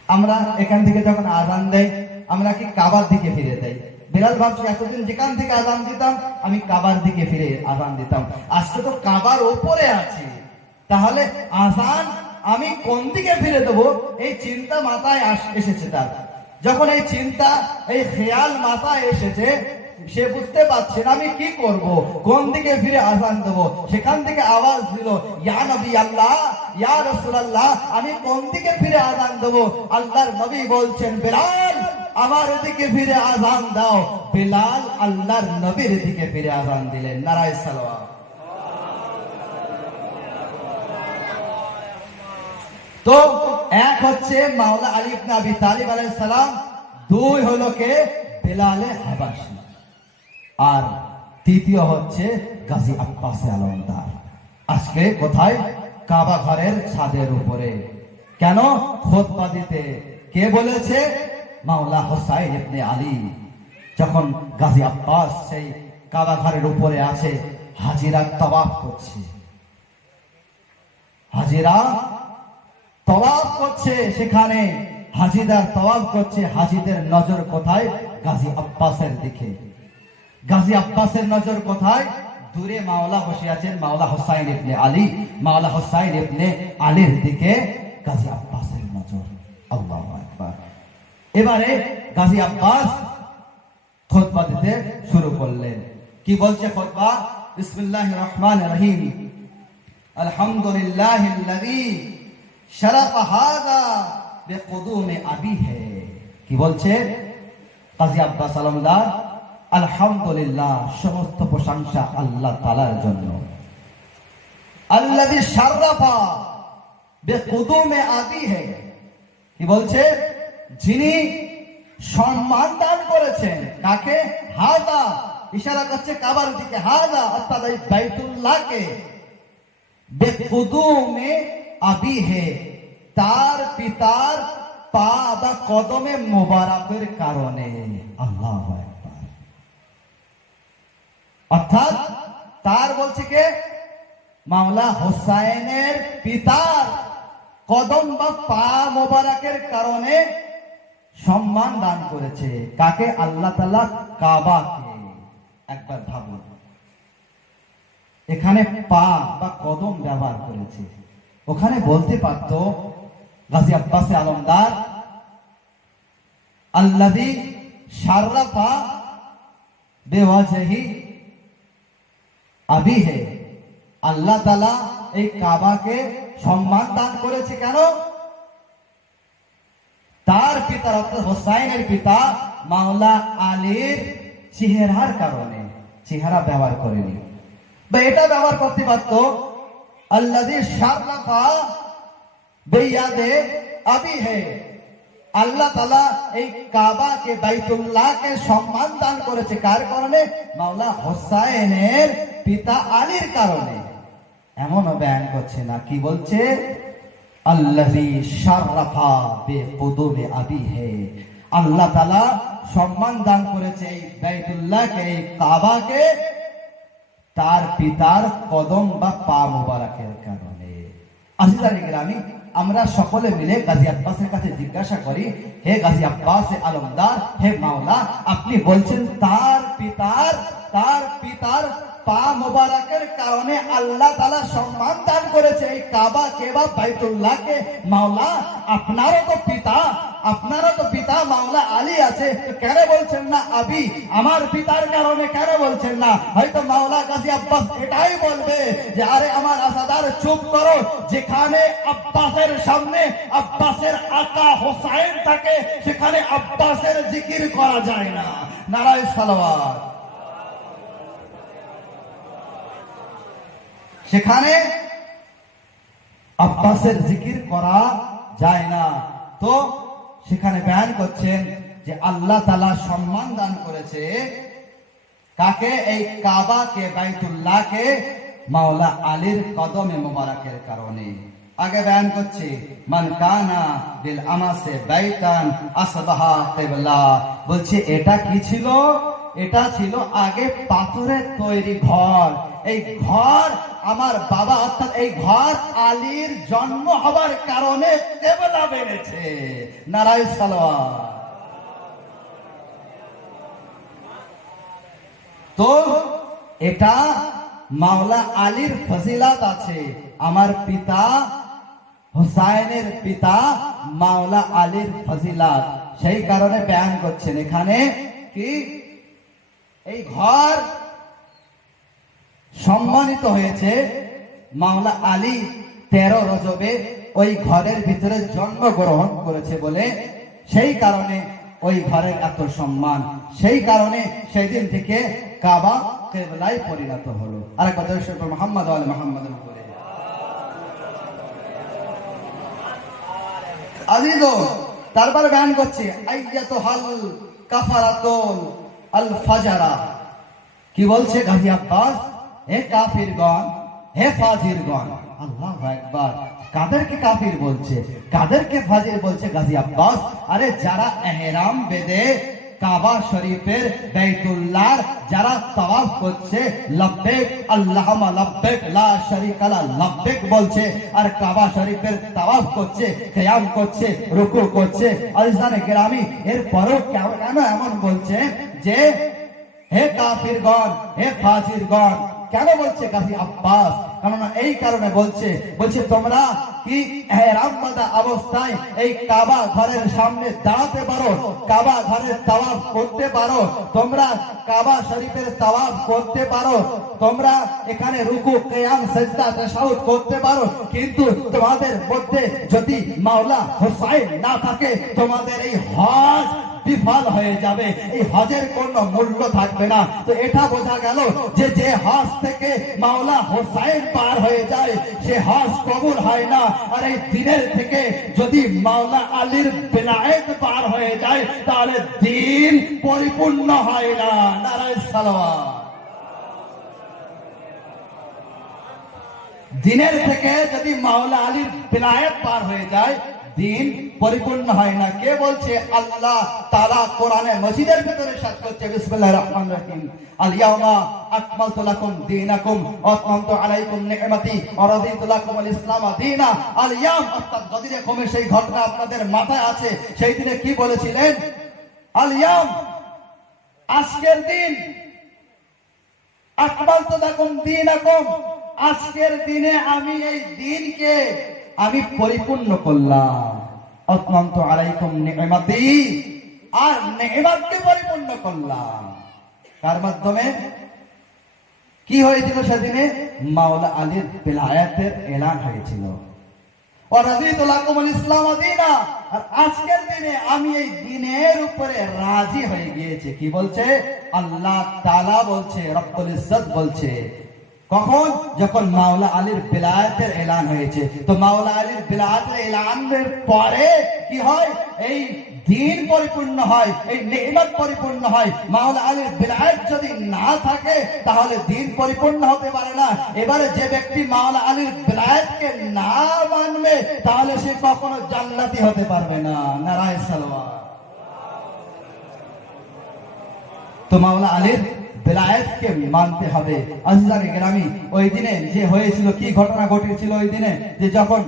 আমরা এখান থেকে যখন আযান দেই, আমরা কি কাবার দিকে ফিরে দেই? বিলাল ভাবছে এতদিন যেখান থেকে আযান দিতাম আমি কাবার দিকে ফিরে আযান দিতাম, আজকে তো কাবার উপরে আছি, তাহলে আযান আমি কোন দিকে ফিরে দেবো? এই চিন্তা মাথায় এসেছে তার। যখন এই চিন্তা, এই খেয়াল মাথায় এসেছে, সে বুঝতে পারছে না আমি কি করব, কোন দিকে ফিরে আজান দেবো। সেখান থেকে আওয়াজ দিল, ইয়া নবী আল্লাহ, ইয়া রাসূলুল্লাহ, আমি কোন দিকে ফিরে আজান দেবো? আল্লাহর নবী বলছেন, বেলাল আমার দিকে ফিরে আজান দাও। বেলাল আল্লাহর নবীর দিকে ফিরে আজান দিলেন। নারায়ে সালাওয়াত। তো এক হচ্ছে মাওলা আলী ইবনে আবি তালিব আলাইহিস সালাম, দুই হলো কে? বেলালে হাবাশী, আর তৃতীয় হচ্ছে গাজী আব্বাস আলমদার। আজকে কোথায়? কাবা ঘরের ছাদের উপরে। কেন? খুতবা দিতে। কে বলেছে? মাওলা হোসাইন ইবনে আলী। যখন গাজী আব্বাস সেই কাবা ঘরের উপরে আছে, হাজিরা তাওয়াফ করছে, হাজিরা তাওয়াফ করছে, সেখানে হাজিরা তাওয়াফ করছে। হাজিদের নজর কোথায়? গাজী আব্বাসের দিকে। গাজী আব্বাসের নজর কোথায়? দূরে মাওলা বসে আছেন, মাওলা হোসাইন ইবনে আলী। মাওলা হোসাইন ইবনে আলীর দিকে গাজী আব্বাসের নজর। আল্লাহু আকবার। এবারে গাজী আব্বাস খুতবা দিতে শুরু করলেন। কি বলছে খুতবা? বিসমিল্লাহির রহমানির রহিম, আলহামদুলিল্লাহিল্লাযী শারাফা হাযা বিকুদুমি আবিহি। কি বলছে গাজী আব্বাস আলমদার? আলহামদুলিল্লাহ, সমস্ত প্রশংসা আল্লাহ তাআলার জন্য। আল্লাযী শারাফা বিকুদুমি আবিহি, কি বলছে? যিনি সম্মান দান করেছেন। কাকে? হাযা, ইশারা করছে কাবার দিকে। হাযা অর্থাৎ এই বাইতুল্লাহকে। বিকুদুমি আবিহি, তার পিতার পা বা কদমে মোবারকের কারণে। আল্লাহু আকবার। অর্থাৎ তার বলছে কে? মাওলা হোসাইনের পিতার কদম বা পা মোবারকের কারণে সম্মান দান করেছে। কাকে? আল্লাহ তাআলা কাবাকে। একবার ভাবুন, এখানে পা বা কদম ব্যবহার করেছে। ওখানে বলতে পারত গাজী আব্বাস আলমদার, আল্লাযী শারাফা বিওয়াজহি আবিহি, আল্লাহ তাআলা এই কাবাকে সম্মান দান করেছে। কেন? তার পিতা অর্থাৎ হোসাইনের পিতা মাওলা আলীর চেহারার কারণে। চেহারা ব্যবহার করেনি, বা এটা ব্যবহার করতে পারত, আল্লাযী শারাফা বিয়াদে আবিহি, আল্লাহ তাআলা এই কাবাকে, বাইতুল্লাহকে সম্মান দান করেছে। কার কারণে? মাওলা হোসাইনের পিতা আলীর কারণে। এমনও বয়ান করছে না। কি বলছে? আল্লাযী শারাফা বিকুদুমি আবিহি, আল্লাহ তাআলা সম্মান দান করেছে এই বাইতুল্লাহকে, এই কাবাকে, তার পিতার কদম বা পা মোবারকের কারণে। আজিজানে গ্রামী, আমরা সকলে মিলে গাজী আব্বাসের কাছে জিজ্ঞাসা করি, হে গাজী আব্বাস আলমদার, হে মাওলা, আপনি বলছেন তার পিতার পা মোবারকের কারণে আল্লাহ তাআলা সম্মান দান করেছে এই কাবাকে বা বাইতুল্লাহকে। মাওলা, আপনারও তো পিতা মাওলা আলী আছে, তো কেন বলছেন না আবি, আমার পিতার কারণে কেন বলছেন না? হয়তো মাওলা গাজী আব্বাস এটাই বলবে যে আরে আমার আসাদার, চুপ করো, যেখানে আব্বাসের সামনে আব্বাসের আকা হোসাইন থাকে সেখানে আব্বাসের জিকির করা যায় না। নারায়ে সালাওয়াত। সেখানে আব্বাসের জিকির করা যায় না। তো সেখানে বয়ান করছেন যে আল্লাহ তাআলা সম্মান দান করেছে কাকে? এই কাবাকে, বাইতুল্লাহকে, মাওলা আলীর কদমে মোবারকের কারণে। আগে বয়ান করছে, মান কানা বিল আমাসে বাইতান আসবাহা কিবলা। বলছে এটা কি ছিল? এটা ছিল আগে পাথরের তৈরি ঘর। এই ঘর আমার বাবা, অর্থাৎ এই ঘর আলীর জন্ম হবার কারণে কিবলা বেড়েছে। নারায়ে সালাওয়াত। তো এটা মাওলা আলীর ফজিলত আছে। আমার পিতা হুসাইনের পিতা মাওলা আলীর ফজিলত, সেই কারণে বয়ান করছেন এখানে কি এই ঘর সম্মানিত হয়েছে মাওলা আলী 13 রজবে ওই ঘরের ভিতরে জন্মগ্রহণ করেছে বলে, সেই কারণে ওই ঘরের এত সম্মান। সেই কারণে সেই দিন থেকে কাবা কিবলায় পরিণত হলো। আরেকবার দরুদ মুহাম্মদ ওয়া আলি মুহাম্মাদের উপরে। আজিজো, তারপর গান করছে আইয়াতুহাল কাফারাতুল আল ফাজারা। কি বলছে গাজী আব্বাস? হে কাফিরগণ, হে ফাজিরগণ। আল্লাহু আকবার। কাদেরকে কাফির বলছে, কাদেরকে ফাজির বলছে গাজী আব্বাস? আরে যারা ইহরাম বেঁধে কাবা শরীফের বাইতুল্লাহর যারা তাওয়াফ করছে, লব্বেক আল্লাহুম্মা লব্বেক লা শারীকা লা লব্বেক বলছে, আর কাবা শরীফের তাওয়াফ করছে, কিয়াম করছে, রুকু করছে, আলিজানে কেরামি, এর পরেও কেন এমন বলছে যে হে কাফিরগণ, হে ফাজিরগণ? কেন বলছে গাজী আব্বাস? কেননা এই কারণে বলছে তোমরা কি ইহরাম বাঁধা অবস্থায় এই কাবা ঘরের সামনে দাঁড়াতে পারো, কাবা ঘরের তাওয়াফ করতে পারো, তোমরা কাবা শরীফের তাওয়াফ করতে পারো, তোমরা এখানে রুকু, কিয়াম, সিজদা, তাশাহুদ করতে পারো, কিন্তু তোমাদের মধ্যে যদি মাওলা হুসাইন না থাকে, তোমাদের এই হজ বিফল হয়ে যাবে, এই হজের কোনো মূল্য থাকবে না। তো এটা বোঝা গেল যে যে হজ থেকে মাওলা হোসাইন পার হয়ে যায় সে হজ কবুল হয় না, আর এই দিনের থেকে যদি মাওলা আলীর বেলায়েত পার হয়ে যায় তাহলে দিন পরিপূর্ণ হয় না। নারায়ে সালাওয়াত। দিনের থেকে যদি মাওলা আলীর বেলায়েত পার হয়ে যায় দিন পরিপূর্ণ হয় না। কে বলছে? আল্লাহ তাআলা কোরআনে মজিদের ভিতরে ইরশাদ করছে, বিসমিল্লাহির রহমানির রহিম, আল ইয়াউমা আকমালতু লাকুম দীনাকুম ওয়া আতমামতু আলাইকুম নি'মাতি ওয়া রাদিতু লাকুমুল ইসলাম দীনা। আল ইয়াম অর্থাৎ গদিরে কমে সেই ঘটনা আপনাদের মাথায় আছে। সেই দিনে কি বলেছিলেন? আল ইয়াম, আজকের দিন, আকমালতু লাকুম দীনাকুম, আজকের দিনে আমি এই দিনকে আমি পরিপূর্ণ করলাম। আতমামতু আলাইকুম নি'মাতি, আর নি'মাতকে পরিপূর্ণ করলাম। কার মাধ্যমে? কি হয়েছিল সেদিনে? মাওলা আলীর বেলায়েতের এলান হয়েছিল। ওয়া রাদিতু লাকুমুল ইসলাম দীনা, আর আজকের দিনে আমি এই দিনের উপরে রাজি হয়ে গিয়েছি। কি বলছে? আল্লাহ তাআলা বলছে, রব্বুল ইজ্জত বলছে। কখন? যখন মাওলা আলীর বেলায়েতের এলান হয়েছে। তো মাওলা আলীর বেলায়েতের এলানের পরে কি হয়? এই দিন পরিপূর্ণ হয়, এই নি'মাত পরিপূর্ণ হয়। মাওলা আলীর বেলায়েত যদি না থাকে তাহলে দিন পরিপূর্ণ হতে পারে না। এবারে যে ব্যক্তি মাওলা আলীর বেলায়েতকে না মানবে তাহলে সে কখনো জান্নাতি হতে পারবে না। নারায়ে সালাওয়াত। তো মাওলা আলীর বেলায়েতকে মানতে হবে। আজিজানে কেরামি, ওই দিনে যে হয়েছিল, কি ঘটনা ঘটেছিল ওই দিনে? যে যখন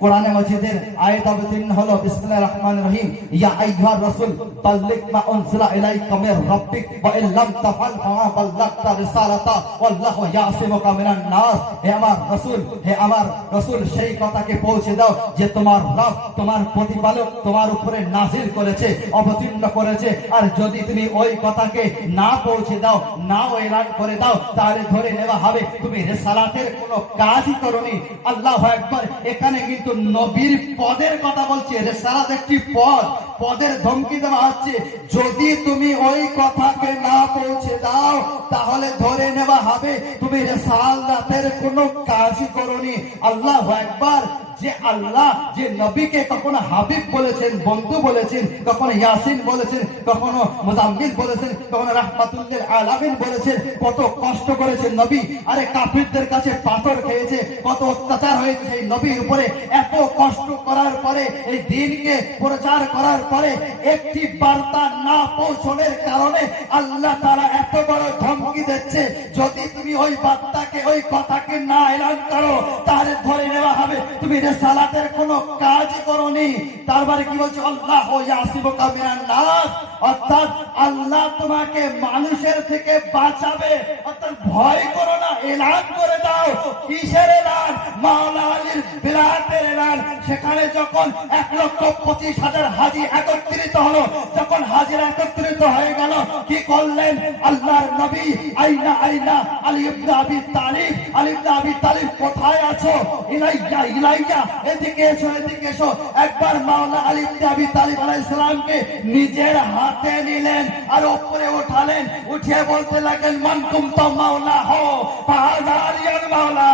কোরআনে মজিদের আয়াত অবতীর্ণ হলো, বিসমিল্লাহির রহমানির রহিম, ইয়া আইয়ুহার রাসূল বাল্লিগ মা উনজিলা ইলাইকা মির রাব্বিক ওয়া ইন লাম তাফআল ফামা বাল্লাগতা রিসালাতা ওয়াল্লাহু ইয়াসিমুকা মিনান নাস। হে আমার রাসূল, হে আমার রাসূল, সেই কথাকে পৌঁছে দাও যে তোমার রব, তোমার প্রতিপালক তোমার উপরে নাযিল করেছে, অবতীর্ণ করেছে। আর যদি তুমি ওই কথাকে না পৌঁছে দাও, না এলান করে দাও, তাহলে ধরে নেওয়া হবে তুমি রিসালাতের কোনো কাজই করোনি। আল্লাহু আকবার। এখানে কিন্তু নবীর পদের কথা বলছে। রিসালাত একটি পদ, পদের ধমকি দেওয়া হচ্ছে। যদি তুমি ওই কথাকে না পৌঁছে দাও তাহলে ধরে নেওয়া হবে তুমি রিসালাতের কোনো কাজই করোনি। আল্লাহু আকবার। যে আল্লাহ যে নবীকে কখনো হাবিব বলেছেন, বন্ধু বলেছেন, কখনো ইয়াসিন বলেছেন, কখনো মুজাম্মিল বলেছেন, কখনো রাহমাতুল লিল আলামিন বলেছেন, কত কষ্ট করেছেন নবী। আরে কাফিরদের কাছে পাথর খেয়েছে, কত অত্যাচার হয়েছে সেই নবীর উপরে। এত কষ্ট করার পরে, এই দ্বীনকে প্রচার করার পরে একটি বার্তা না পৌঁছানোর কারণে আল্লাহ তাআলা এত বড় ধমকি দিচ্ছে, যদি তুমি ওই বার্তাকে কথাকে না এলান করো তাহলে ধরে নেওয়া হবে তুমি রিসালাতের কোনো কাজ করোনি। তারপরে কি বলছে, আল্লাহু ইয়াসিবুকা মিনান নাস, অর্থাৎ আল্লাহ তোমাকে মানুষের থেকে বাঁচাবে, অর্থাৎ ভয় করো না, এলান করে দাও। কিসের এলান? মাওলা আলীর বিলায়াতের এলান। সেখানে যখন 1,25,000 হাজী একত্রিত হলো, যখন হাজীরা একত্রিত হয়ে গেল, কি করলেন আল্লাহর নবী? আইনা আইনা আলী ইবনে আবি তালিব, আলী ইবনে আবি তালিব কোথায় আছো? ইলাইয়া ইলাইয়া, এদিকে এসো এদিকে এসো। একবার মাওলা আলী ইবনে আবি তালিব আলাইহিস সালামকে নিজের হাতে নিলেন আর উপরে উঠালেন, উঠিয়ে বলতে লাগলেন, মান কুনতু মাওলা হো ফাহাযা আলিয়াল মাওলা,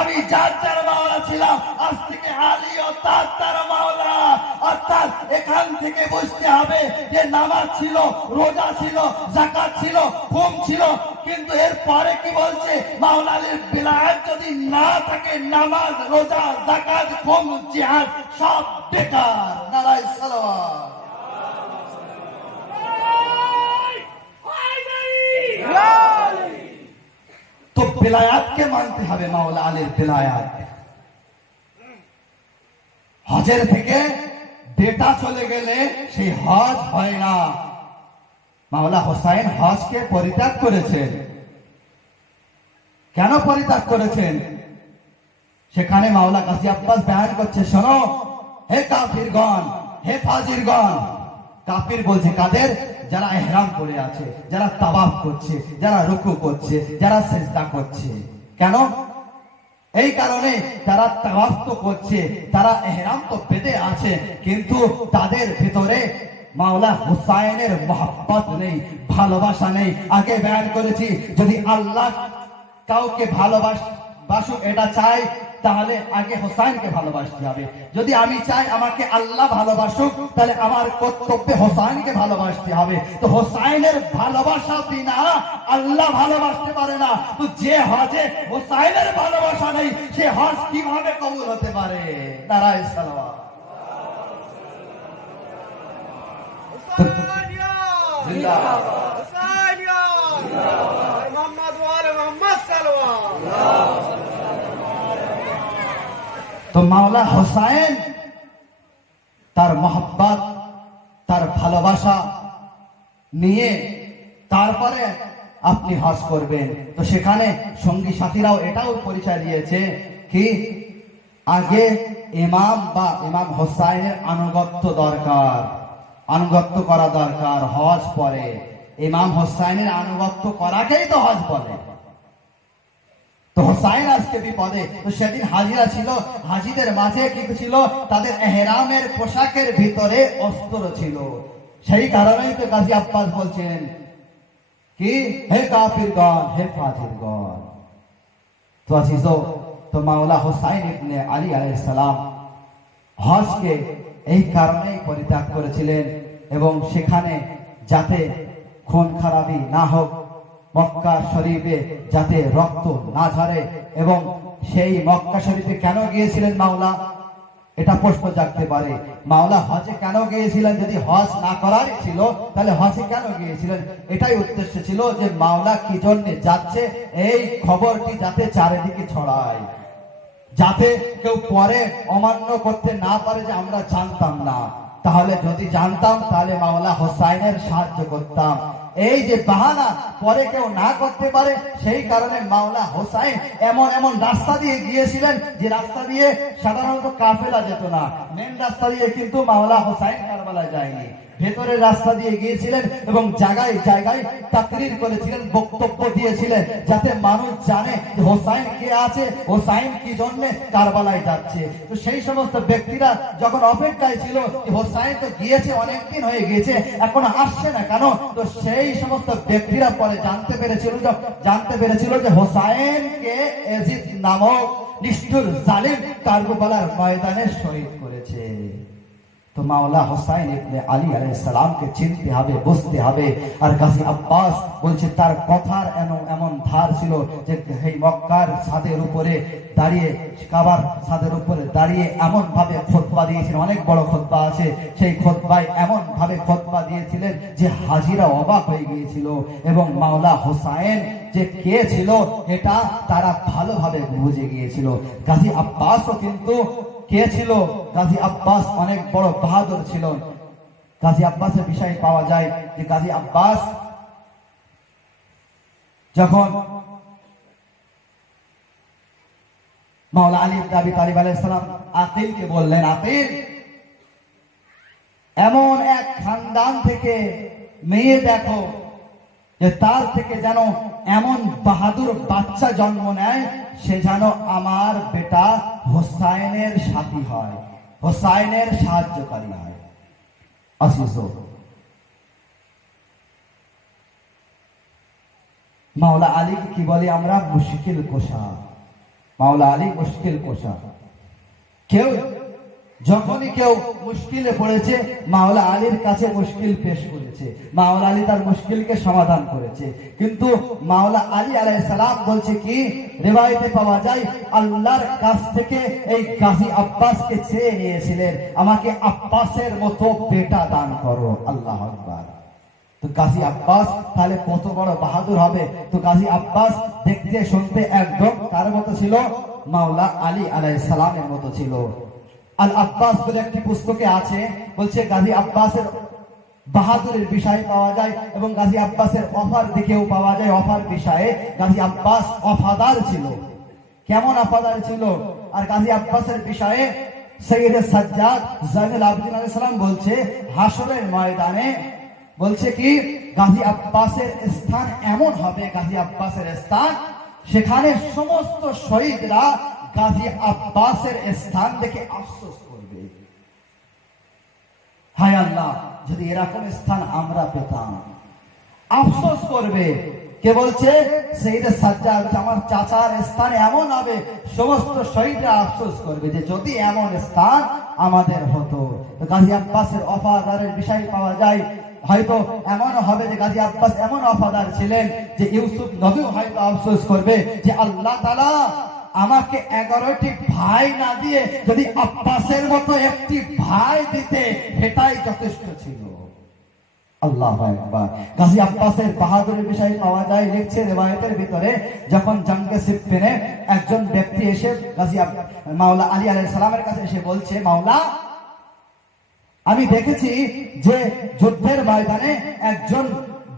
আমি যার মাওলা ছিলাম, আজ থেকে আলীও তার মাওলা। অর্থাৎ এখান থেকে বুঝতে হবে যে নামাজ ছিল, রোজা ছিল, যাকাত ছিল, ঘুম ছিল, কিন্তু এর পরে কি বলছে, মাওলা আলীর বিলায়াত যদি না থাকে, নামাজ, রোজা, যাকাত, ঘুম, জিহাদ সব বেকার। নারায়ে সালাওয়াত। তো বিলায়াতকে মানতে হবে, মাওলা আলীর বিলায়াত। হজের থেকে বেটা চলে গেলে সেই হজ হয় না। মাওলা হোসাইন হজকে পরিত্যাগ করেছেন। কেন পরিত্যাগ করেছেন? সেখানে মাওলা গাজী আব্বাস বয়ান করছে, শোনো হে কাফিরগণ, হে ফাজিরগণ। কাফির বলছে কাদের? যারা ইহরাম করে আছে, যারা তাওয়াফ করছে, যারা রুকু করছে, যারা সিজদা করছে। কেন? এই কারণে তারা তাওয়াফ তো করছে, তারা ইহরাম তো বেঁধে আছে, কিন্তু তাদের ভিতরে মাওলা হুসাইনের মহব্বত নেই, ভালোবাসা নেই। আগে বয়ান করেছি, যদি আল্লাহ কাউকে ভালোবাসুক এটা চাই, তাহলে আগে হোসাইনকে ভালোবাসতে হবে। যদি আমি চাই আমাকে আল্লাহ ভালোবাসুক, তাহলে আমার কর্তব্যে হোসাইনকে ভালোবাসতে হবে। তো হোসাইনের ভালোবাসা বিনা আল্লাহ ভালোবাসতে পারে না। তো যে হজে হোসাইনের ভালোবাসা নেই, সে হজ কিভাবে কবুল হতে পারে? নারায়ে সালাওয়াত। তো মাওলা হোসাইন তার মহব্বত, তার ভালোবাসা নিয়ে তারপরে আপনি হজ করবেন। তো সেখানে সঙ্গী সাথীরাও এটাও পরিচয় দিয়েছে কি আগে ইমাম বা ইমাম হোসাইনের আনুগত্য দরকার, আনুগত্য করা দরকার, হজ পরে। ইমাম হোসাইনের আনুগত্য করাকেই তো হজ বলে। তো হোসাইন আজকে বিপদে। তো সেদিন হাজিরা ছিল, হাজিদের মাঝে কি ছিল? তাদের এহরামের পোশাকের ভিতরে অস্ত্র ছিল। সেই কারণেই তো গাজী আব্বাস বলছেন কি, হে কাফিরগণ, হে ফাজিরগণ। তো আজিজো, তো মাওলা হোসাইন ইবনে আলী আলাইহিস সালাম হজকে এই কারণেই পরিত্যাগ করেছিলেন, এবং সেখানে যাতে খুন খারাপি না হোক, মক্কা শরীফে যাতে রক্ত না ঝরে। এবং সেই মক্কা শরীফে কেন গিয়েছিলেন মাওলা? এটা প্রশ্ন জাগতে পারে, মাওলা হজে কেন গিয়েছিলেন? যদি হজ না করার ছিল, তাহলে হজে কেন গিয়েছিলেন? এটাই উদ্দেশ্য ছিল যে মাওলা কি জন্য যাচ্ছে, এই খবরটি যাতে চারিদিকে ছড়ায়, যাতে কেউ পরে অমান্য করতে না পারে যে আমরা জানতাম না। তাহলে যদি জানতাম, তাহলে মাওলা হোসাইনের সাহায্য করতাম। এই যে বাহানা পরে কেউ না করতে পারে, সেই কারণে মাওলা হোসাইন এমন এমন রাস্তা দিয়ে গিয়েছিলেন যে রাস্তা দিয়ে সাধারণত কাফেলা যেত না। মেন রাস্তা দিয়ে কিন্তু মাওলা হোসাইন কারবালায় যায়নি, ভেতরের রাস্তা দিয়ে গিয়েছিলেন এবং জায়গায় জায়গায় তাকরির করেছিলেন, বক্তব্য দিয়েছিলেন, যাতে মানুষ জানে যে হোসাইন কে আছে, হোসাইন কি জন্য কারবালায় যাচ্ছে। তো সেই সমস্ত ব্যক্তিরা যখন অপেক্ষায় ছিল যে হোসাইন তো গিয়েছে, অনেকদিন হয়ে গিয়েছে, এখনো আসছে না কেন, তো সেই সমস্ত ব্যক্তিরা পরে জানতে পেরেছিল যে হোসাইনকে এজিদ নামক নিষ্ঠুর জালিম কারবালার ময়দানে শহীদ করেছে। তো মাওলা হোসাইন ইবনে আলী আলাইহিস সালামকে চিনতে হবে, বুঝতে হবে। আর গাজী আব্বাস বলছে তার কথার এমন ধার ছিল যে এই মক্কার ছাদের উপরে দাঁড়িয়ে, কাবার ছাদের উপরে দাঁড়িয়ে এমন ভাবে খুতবা দিয়েছিলেন, অনেক বড় খুতবা আছে, সেই খুতবায় এমন ভাবে খুতবা দিয়েছিলেন যে হাজিরা অবাক হয়ে গিয়েছিল। এবং মাওলা হোসাইন যে কে ছিল এটা তারা ভালোভাবে বুঝে গিয়েছিল। গাজী আব্বাসও কিন্তু কে ছিল? গাজী আব্বাস অনেক বড় বাহাদুর ছিল। গাজী আব্বাসের বিষয়ে পাওয়া যায় যে গাজী আব্বাস যখন মাওলা আলী ইবনে আবি তালিব আলাইহিস সালাম আকিলকে বললেন, আকিল, এমন এক খানদান থেকে মেয়ে দেখো যে তার থেকে যেন এমন বাহাদুর বাচ্চা জন্ম নেয়, সে যেন আমার বেটা হোসাইনের সাথী হয়, হোসাইনের সাহায্যকারী হয়। আসিস মাওলা আলীকে কি বলি আমরা? মুশকিল কোশা। মাওলা আলী মুশকিল কোশা। যখনই কেউ মুশকিলে পড়েছে মাওলা আলীর কাছে মুশকিল পেশ করেছে, মাওলা আলী তার মুশকিলকে সমাধান করেছে। কিন্তু মাওলা আলী আলাইহিস সালাম বলছে কি, রিওয়ায়েতে পাওয়া যায় আল্লাহর কাছ থেকে এই গাজী আব্বাসকে চেয়ে নিয়েছিলেন, আমাকে আব্বাসের মতো বেটা দান করো। আল্লাহু আকবার। তো গাজী আব্বাস তাহলে কত বড় বাহাদুর হবে। তো গাজী আব্বাস দেখতে শুনতে একদম কার মতো ছিল? মাওলা আলী আলাইহিস সালামের মতো ছিল। আল আব্বাস বলে একটি পুস্তকে আছে, বলছে গাজী আব্বাসের বাহাদুরের বিষয় পাওয়া যায় এবং গাজী আব্বাসের অফার দিকেও পাওয়া যায়। অফার বিষয়ে গাজী আব্বাস অফাদার ছিল। কেমন অফাদার ছিল? আর গাজী আব্বাসের বিষয়ে সৈয়দ সাজ্জাদ জাইনুল আবেদিন আলাইহিস সালাম বলছে হাসরের ময়দানে, বলছে কি গাজী আব্বাসের স্থান এমন হবে, গাজী আব্বাসের স্থান, সেখানে সমস্ত শহীদরা গাজী আব্বাসের স্থান দেখে আফসোস করবে, হায় আল্লাহ যদি এরকম স্থান আমরা পেতাম। আফসোস করবে। কে বলছে? সৈয়দ সাজ্জাদ, আমার চাচার স্থান এমন হবে সমস্ত শহীদরা আফসোস করবে যে যদি এমন স্থান আমাদের হতো। তো গাজী আব্বাসের অফাদারের বিষয় পাওয়া যায়, হয়তো এমন হবে যে গাজী আব্বাস এমন অফাদার ছিলেন যে ইউসুফ নবী হয়তো আফসোস করবে যে আল্লাহ তাআলা আমাকে 11টি ভাই না দিয়ে যদি আব্বাসের মতো একটি ভাই দিতে, সেটাই যথেষ্ট ছিল। আল্লাহু আকবার। গাজী আব্বাসের বাহাদুরের বিষয় পাওয়া যায়, লিখছে রিওয়ায়াতের ভিতরে, যখন জঙ্গে সিফফিনে একজন ব্যক্তি এসে গাজী মাওলা আলী আলাইহিস সালামের কাছে এসে বলছে, মাওলা, আমি দেখেছি যে যুদ্ধের ময়দানে একজন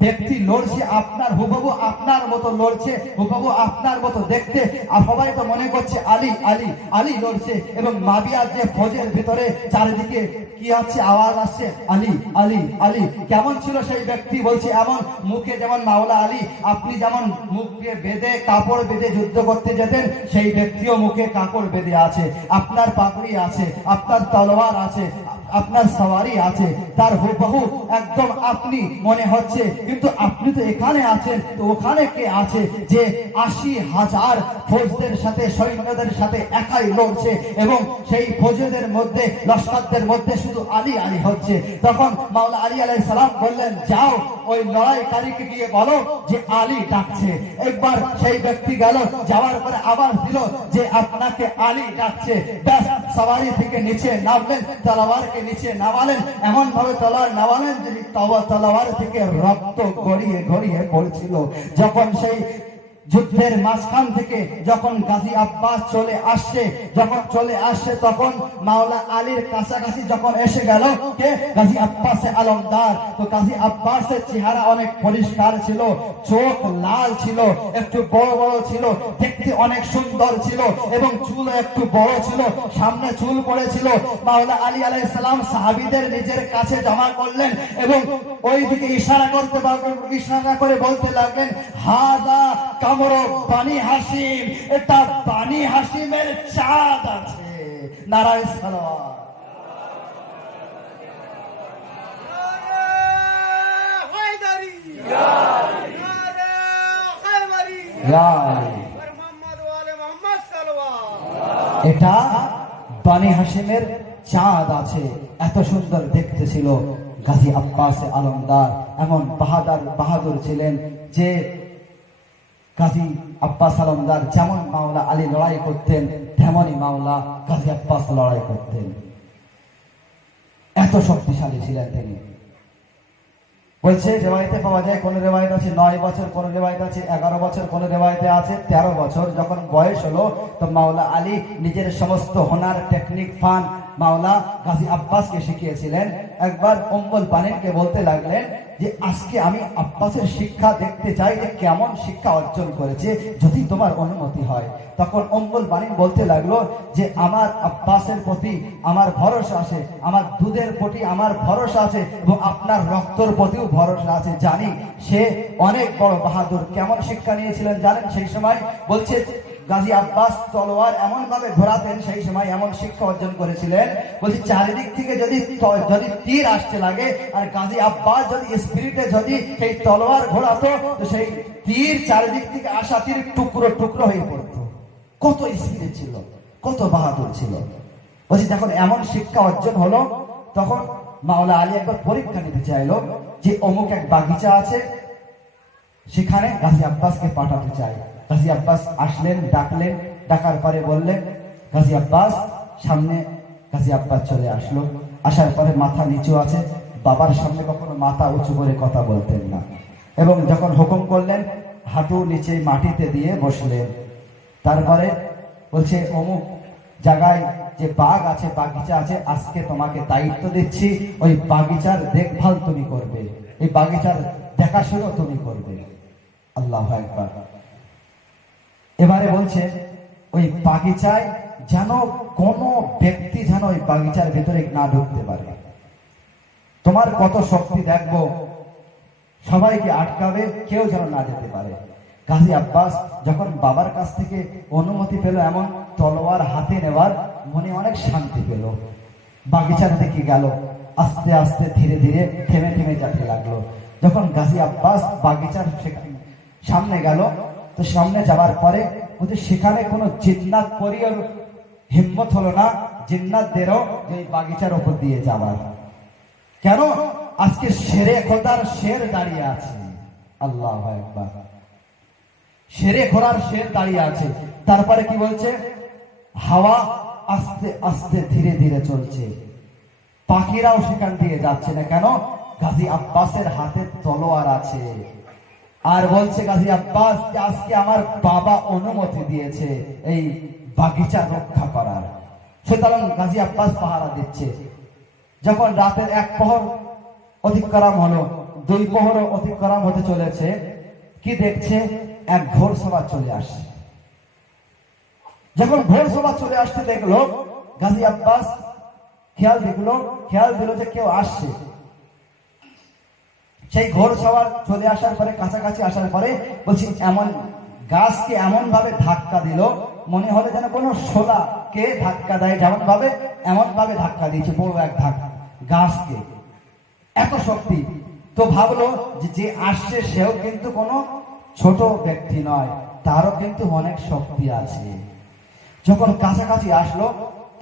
ব্যক্তি লড়ছে, আপনার হুবহু আপনার মতো লড়ছে, হুবহু আপনার মতো দেখতে, আর সবাই তো মনে করছে আলী আলী আলী লড়ছে। এবং মাবিয়ার যে ফৌজের ভিতরে চারিদিকে কি আছে, আওয়াজ আসছে আলী আলী আলী। কেমন ছিল সেই ব্যক্তি? বলছে এমন, মুখে যেমন মাওলা আলী আপনি যেমন মুখে বেঁধে কাপড় বেঁধে যুদ্ধ করতে যেতেন, সেই ব্যক্তিও মুখে কাপড় বেঁধে আছে, আপনার পাগড়ি আছে, আপনার তলোয়ার আছে, আপনার সওয়ারি আছে, তার হুবহু একদম আপনি মনে হচ্ছে। কিন্তু আপনি তো এখানে আছেন, তো ওখানে কে আছে যে 80,000 ফৌজদের সাথে, সৈন্যদের সাথে একাই লড়ছে এবং সেই ফৌজদের মধ্যে, লস্করদের মধ্যে শুধু আলী আলী হচ্ছে। তখন মাওলা আলী আলাইহিস সালাম বললেন, যাও ওই লড়াইকারীকে গিয়ে বলো যে আলী ডাকছে। একবার সেই ব্যক্তি গেল, যাওয়ার পরে আবার দিল যে আপনাকে আলী ডাকছে। ব্যাস, সওয়ারি থেকে নিচে নামলেন, তলোয়ারকে নিচে নামালেন, এমন ভাবে তলোয়ার নামালেন যে তলোয়ার থেকে রক্ত গড়িয়ে গড়িয়ে পড়ছিল। যখন সেই যুদ্ধের মাঝখান থেকে যখন গাজী আব্বাস চলে আসছে, তখন মাওলা আলীর কাছাকাছি যখন এসে গেল কে? গাজী আব্বাসে আলমদার। তো গাজী আব্বাসের চেহারা অনেক পরিষ্কার ছিল, চোখ লাল ছিল, একটু বড় বড় ছিল, দেখতে অনেক সুন্দর ছিল এবং চুল একটু বড় ছিল, সামনে চুল পড়েছিল। মাওলা আলী আলাইহিস সালাম সাহাবীদের নিজের কাছে জমা করলেন এবং ওই দিকে ইশারা করে বলতে লাগলেন, হাযা কামরু বানি হাশিম, এটা বানি হাশিমের চাঁদ আছে। নারায়ে সালাওয়াত। হায়দারি ইয়া নারে হায়দারি ইয়া মুহাম্মদ ওয়া আলে মুহাম্মদ সাল্লাল্লাহু। এটা বানি হাশিমের চাঁদ আছে। এত সুন্দর দেখতে ছিল। গাজী আব্বাস আলমদার এমন বাহাদুর ছিলেন যে গাজী আব্বাস আলমদার যেমন মাওলা আলী লড়াই করতেন, তেমনই মাওলা গাজী আব্বাস লড়াই করতেন। এত শক্তিশালী ছিলেন তিনি। বলছে রেওয়ায়েতে পাওয়া যায়, কোন রেওয়ায়েত আছে 9 বছর, কোন রেওয়ায়েত আছে 11 বছর, কোন রেওয়ায়েতে আছে 13 বছর। যখন বয়স হলো তো মাওলা আলী নিজের সমস্ত হোনার টেকনিক ফান মাওলা গাজী আব্বাসকে শিখিয়েছিলেন। একবার উম্মুল বানিনকে বলতে লাগলেন যে আজকে আমি আব্বাসের শিক্ষা দেখতে চাই যে কেমন শিক্ষা অর্জন করেছে, যদি তোমার অনুমতি হয়। তখন উম্মুল বানিন বলতে লাগলো যে আমার আব্বাসের প্রতি আমার ভরসা আছে, আমার দুধের প্রতি আমার ভরসা আছে এবং আপনার রক্তর প্রতিও ভরসা আছে। জানি সে অনেক বড় বাহাদুর। কেমন শিক্ষা নিয়েছিলেন জানেন সেই সময়? বলছে গাজী আব্বাস তলোয়ার এমন ভাবে ঘোরাতেন, সেই সময় এমন শিক্ষা অর্জন করেছিলেন। বলছি চারিদিক থেকে যদি তীর আসতে লাগে আর গাজী আব্বাস যদি স্পিরিটে যদি সেই তলোয়ার ঘোরাতো তো সেই তীর চারিদিক থেকে আসা তীর টুকরো টুকরো হয়ে পড়তো। কত স্পিরিট ছিল, কত বাহাদুর ছিল। বলছি যখন এমন শিক্ষা অর্জন হলো তখন মাওলা আলী একবার পরীক্ষা নিতে চাইলো যে অমুক এক বাগিচা আছে, সেখানে গাজী আব্বাসকে পাঠাতে চাই। গাজী আব্বাস আসলেন, ডাকলেন, ডাকার পরে বললেন গাজী আব্বাস সামনে। গাজী আব্বাস চলে আসলো, আসার পরে মাথা নিচু আছে, বাবার সামনে কখনো মাথা উঁচু করে কথা বলতেন না। এবং যখন হুকুম করলেন হাঁটু নিচে মাটিতে দিয়ে বসলেন। তারপরে বলছে অমুক জায়গায় যে বাগ আছে, বাগিচা আছে, আজকে তোমাকে দায়িত্ব দিচ্ছি, ওই বাগিচার দেখভাল তুমি করবে, এই বাগিচার দেখাশোনা তুমি করবে। আল্লাহু আকবার। এবারে বলছে ওই বাগিচায় যেন কোনো ব্যক্তি যেন ওই বাগিচার ভিতরে না ঢুকতে পারে। তোমার কত শক্তি দেখবো, সবাইকে আটকাবে, কেউ যেন না যেতে পারে। গাজী আব্বাস যখন বাবার কাছ থেকে অনুমতি পেল এমন তলোয়ার হাতে নেওয়ার, মনে অনেক শান্তি পেল। বাগিচার দিকে গেল, আস্তে আস্তে ধীরে ধীরে থেমে থেমে যেতে লাগলো। যখন গাজী আব্বাস বাগিচার সামনে গেল তো সামনে যাওয়ার পরে সেখানে কোনো জিন্নাত পরির হিম্মত হলো না জিন্নাতদেরও এই বাগিচার উপর দিয়ে যাওয়ার। কেন? আজকে শেরে খোদার শের দাঁড়িয়ে আছে। আল্লাহু আকবার। শেরে খোদার শের দাঁড়িয়ে আছে। তারপরে কি বলছে? হাওয়া আস্তে আস্তে ধীরে ধীরে চলছে, পাখিরাও সেখান দিয়ে যাচ্ছে না। কেন? গাজী আব্বাসের হাতে তলোয়ার আছে। আর বলছে গাজী আব্বাস যে আজকে আমার বাবা অনুমতি দিয়েছে এই বাগিচা রক্ষা করার, সুতরাং গাজী আব্বাস পাহারা দিচ্ছে। যখন রাতের 1 প্রহর অতিক্রম হলো, 2 প্রহর অতিক্রম হতে চলেছে, কি দেখছে? এক ঘোড়সওয়ার চলে আসে। যখন ঘোড়সওয়ার চলে আসতে দেখলো গাজী আব্বাস খেয়াল দিল যে কেউ আসছে। সেই ঘোড়সওয়ার চলে আসার পরে, কাছাকাছি আসার পরে বলছি এমন গাছকে এমন ভাবে ধাক্কা দিল, মনে হলো যেন কোনো শোলাকে ধাক্কা দেয় যেমন ভাবে, এমন ভাবে ধাক্কা দিয়েছে বড় এক ধাক্কা গাছকে। এত শক্তি। তো ভাবলো যে আসছে সেও কিন্তু কোনো ছোট ব্যক্তি নয়, তারও কিন্তু অনেক শক্তি আছে। যখন কাছাকাছি আসলো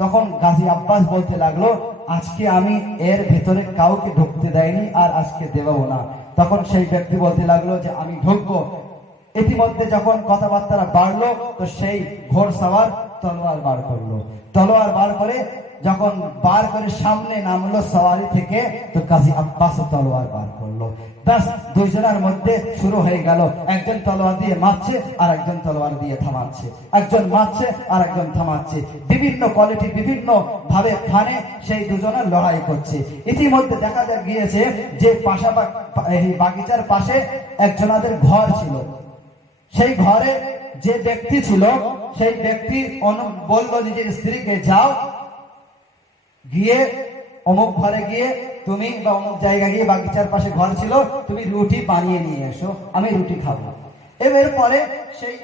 তখন গাজী আব্বাস বলতে লাগলো আজকে আমি এর ভেতরে কাউকে ঢুকতে দেয়নি আর আজকে দেবও না। তখন সেই ব্যক্তি বলতে লাগলো যে আমি ঢুকবো। ইতিমধ্যে যখন কথাবার্তা বাড়লো তো সেই ঘোড়সওয়ার তলোয়ার বার করলো। তলোয়ার বার করে যখন বার করে সামনে নামলো সওয়ারি থেকে, তো গাজী আব্বাস তলোয়ার বার করলো। ব্যাস দুইজনের মধ্যে শুরু হয়ে গেল। একজন তলোয়ার দিয়ে মারছে আর একজন তলোয়ার দিয়ে থামাচ্ছে, একজন মারছে আর একজন থামাচ্ছে। বিভিন্ন কোয়ালিটি, বিভিন্ন ভাবে ফানে সেই দুজনের লড়াই করছে। ইতিমধ্যে দেখা গিয়েছে যে বাগিচার পাশে একজনাদের ঘর ছিল। সেই ঘরে যে ব্যক্তি ছিল সেই ব্যক্তি বললো নিজের স্ত্রীকে, যাও গিয়ে অমুক ঘরে গিয়ে তুমি বা অমুক জায়গা গিয়ে, বাগিচার পাশে ঘর ছিল, তুমি রুটি বানিয়ে নিয়ে এসো, আমি রুটি খাবো। এর পরে সেই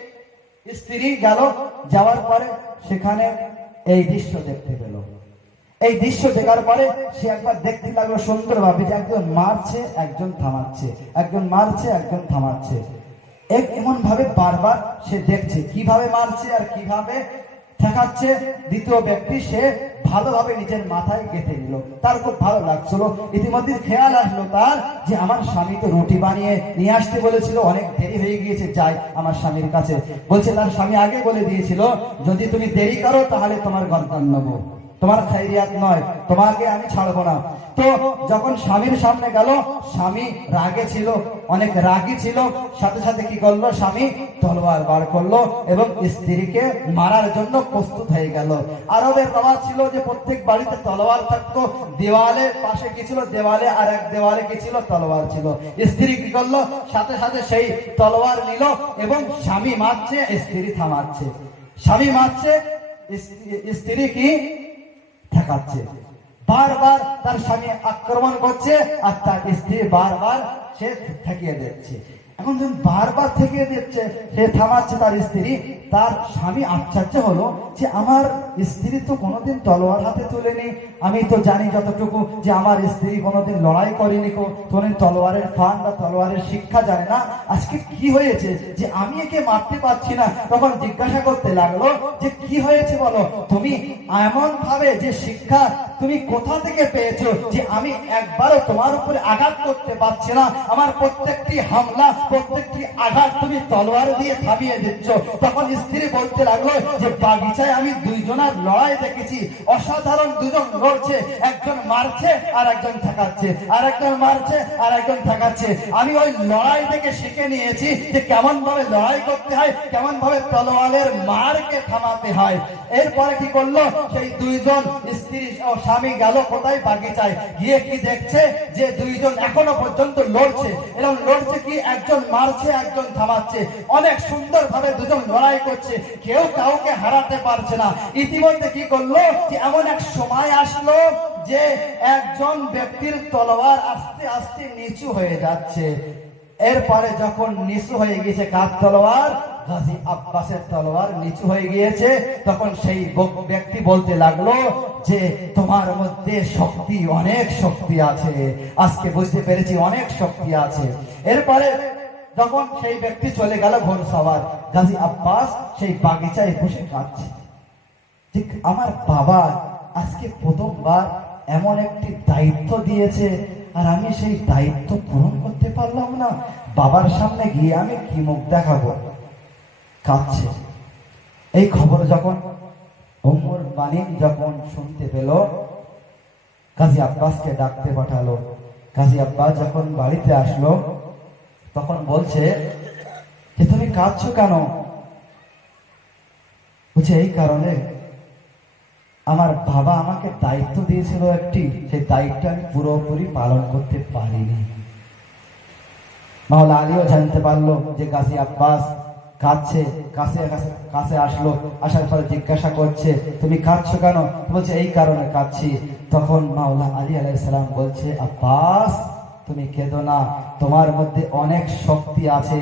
স্ত্রী গেল, যাওয়ার পরে সেখানে এই দৃশ্য দেখতে পেল। এই দৃশ্য দেখার পরে সে একবার দেখতে লাগলো সুন্দরভাবে যে একজন মারছে একজন থামাচ্ছে, একজন মারছে একজন থামাচ্ছে। এমন ভাবে বারবার সে দেখছে কিভাবে মারছে আর কিভাবে ঠেকাচ্ছে। দ্বিতীয় ব্যক্তি সে ভালোভাবে নিজের মাথায় গেঁথে নিল। তার খুব ভালো লাগছিল। ইতিমধ্যে খেয়াল আসলো তার যে আমার স্বামী তো রুটি বানিয়ে নিয়ে আসতে বলেছিল, অনেক দেরি হয়ে গিয়েছে, যাই আমার স্বামীর কাছে। বলছে তার স্বামী আগে বলে দিয়েছিল, যদি তুমি দেরি করো তাহলে তোমার গর্দান নেবো, তোমার খাইরিয়াত নয়, তোমাকে আমি ছাড়বো না। তো যখন স্বামীর সামনে গেল, স্বামী রাগে ছিল, অনেক রাগী ছিল। সাথে সাথে কি করলো, স্বামী তলোয়ার বার করলো এবং স্ত্রীকে মারার জন্য প্রস্তুত হয়ে গেল। আরবের রওয়াজ ছিল যে প্রত্যেক বাড়িতে তলোয়ার থাকতো। দেওয়ালের পাশে কি ছিল, দেওয়ালে আর এক দেওয়ালে কি ছিল, তলোয়ার ছিল। স্ত্রী কি করলো, সাথে সাথে সেই তলোয়ার নিল এবং স্বামী মারছে, স্ত্রী থামাচ্ছে। স্বামী মারছে, স্ত্রী কি ঠেকাচ্ছে। বারবার তার স্বামী আক্রমণ করছে আর তার স্ত্রী বারবার সে ঠেকিয়ে দিচ্ছে। এখন যখন বারবার ঠেকিয়ে দিচ্ছে, সে থামাচ্ছে তার স্ত্রী, তার স্বামী আশ্চর্য হলো যে আমার স্ত্রী তো কোনোদিন তলোয়ার হাতে তুলেনি। আমি তো জানি যতটুকু যে আমার স্ত্রী কোনোদিন লড়াই করেনি, কোনোদিন তলোয়ারের ফান বা তলোয়ারের শিক্ষা জানে না। আজকে কি হয়েছে যে আমি একে মারতে পারছি না? তখন জিজ্ঞাসা করতে লাগলো যে কি হয়েছে বলো, তুমি এমন ভাবে যে শিক্ষা তুমি কোথা থেকে পেয়েছো যে আমি একবারও তোমার উপরে আঘাত করতে পারছি না? আমার প্রত্যেকটি হামলা, প্রত্যেকটি আঘাত তুমি তলোয়ার দিয়ে থামিয়ে দিচ্ছ। তখন স্ত্রী বলতে লাগলো যে বাগিচায় আমি দুইজনের লড়াই দেখেছি, অসাধারণ দুজন লড়ছে, একজন মারছে আর একজন ঠেকাচ্ছে, আর একজন মারছে আর একজন ঠেকাচ্ছে। আমি ওই লড়াই থেকে শিখে নিয়েছি যে কেমন ভাবে লড়াই করতে হয়, কেমন ভাবে তলোয়ারের মারকে থামাতে হয়। এরপরে কি করলো, সেই দুইজন স্ত্রী ও স্বামী গেল কোথায়, বাগিচায় গিয়ে কি দেখছে যে দুইজন এখনো পর্যন্ত লড়ছে। এরকম লড়ছে কি, একজন মারছে একজন থামাচ্ছে, অনেক সুন্দর ভাবে দুজন লড়াই করছে, কেউ কাউকে হারাতে পারছে না। ইতিমধ্যে কি করলো যে এমন এক সময় আসলো যে একজন ব্যক্তির তলোয়ার আস্তে আস্তে নিচু হয়ে যাচ্ছে। এরপরে যখন নিচু হয়ে গিয়েছে কার তলোয়ার, গাজী আব্বাসের তলোয়ার নিচু হয়ে গিয়েছে, তখন সেই ব্যক্তি বলতে লাগলো যে তোমার মধ্যে শক্তি, অনেক শক্তি আছে, আজকে বুঝতে পেরেছি অনেক শক্তি আছে। এরপরে যখন সেই ব্যক্তি চলে গেল ঘোড়সওয়ার, গাজী আব্বাস সেই বাগিচায় বসে কাঁদছে। ঠিক আমার বাবা আজকে প্রথমবার এমন একটি দায়িত্ব দিয়েছে আর আমি সেই দায়িত্ব পূরণ করতে পারলাম না। বাবার সামনে গিয়ে আমি কি মুখ দেখাবো? কাঁদছে। এই খবর যখন উম্মুল বানিন যখন শুনতে পেল, গাজী আব্বাসকে ডাকতে পাঠালো। গাজী আব্বাস যখন বাড়িতে আসলো তখন বলছে যে তুমি কাঁদছো কেন? বলছে এই কারণে, আমার বাবা আমাকে দায়িত্ব দিয়েছিল একটি, সেই দায়িত্ব আমি পুরোপুরি পালন করতে পারিনি। মাওলা আলীও জানতে পারলো যে গাজী আব্বাস কাঁদছে, কাছে আসলো, আসার পরে জিজ্ঞাসা করছে তুমি কাঁদছো কেন? বলছে এই কারণে কাঁদছি। তখন মাওলা আলী আলাইহিস সালাম বলছে আব্বাস তুমি কেঁদো না, তোমার মধ্যে অনেক শক্তি আছে,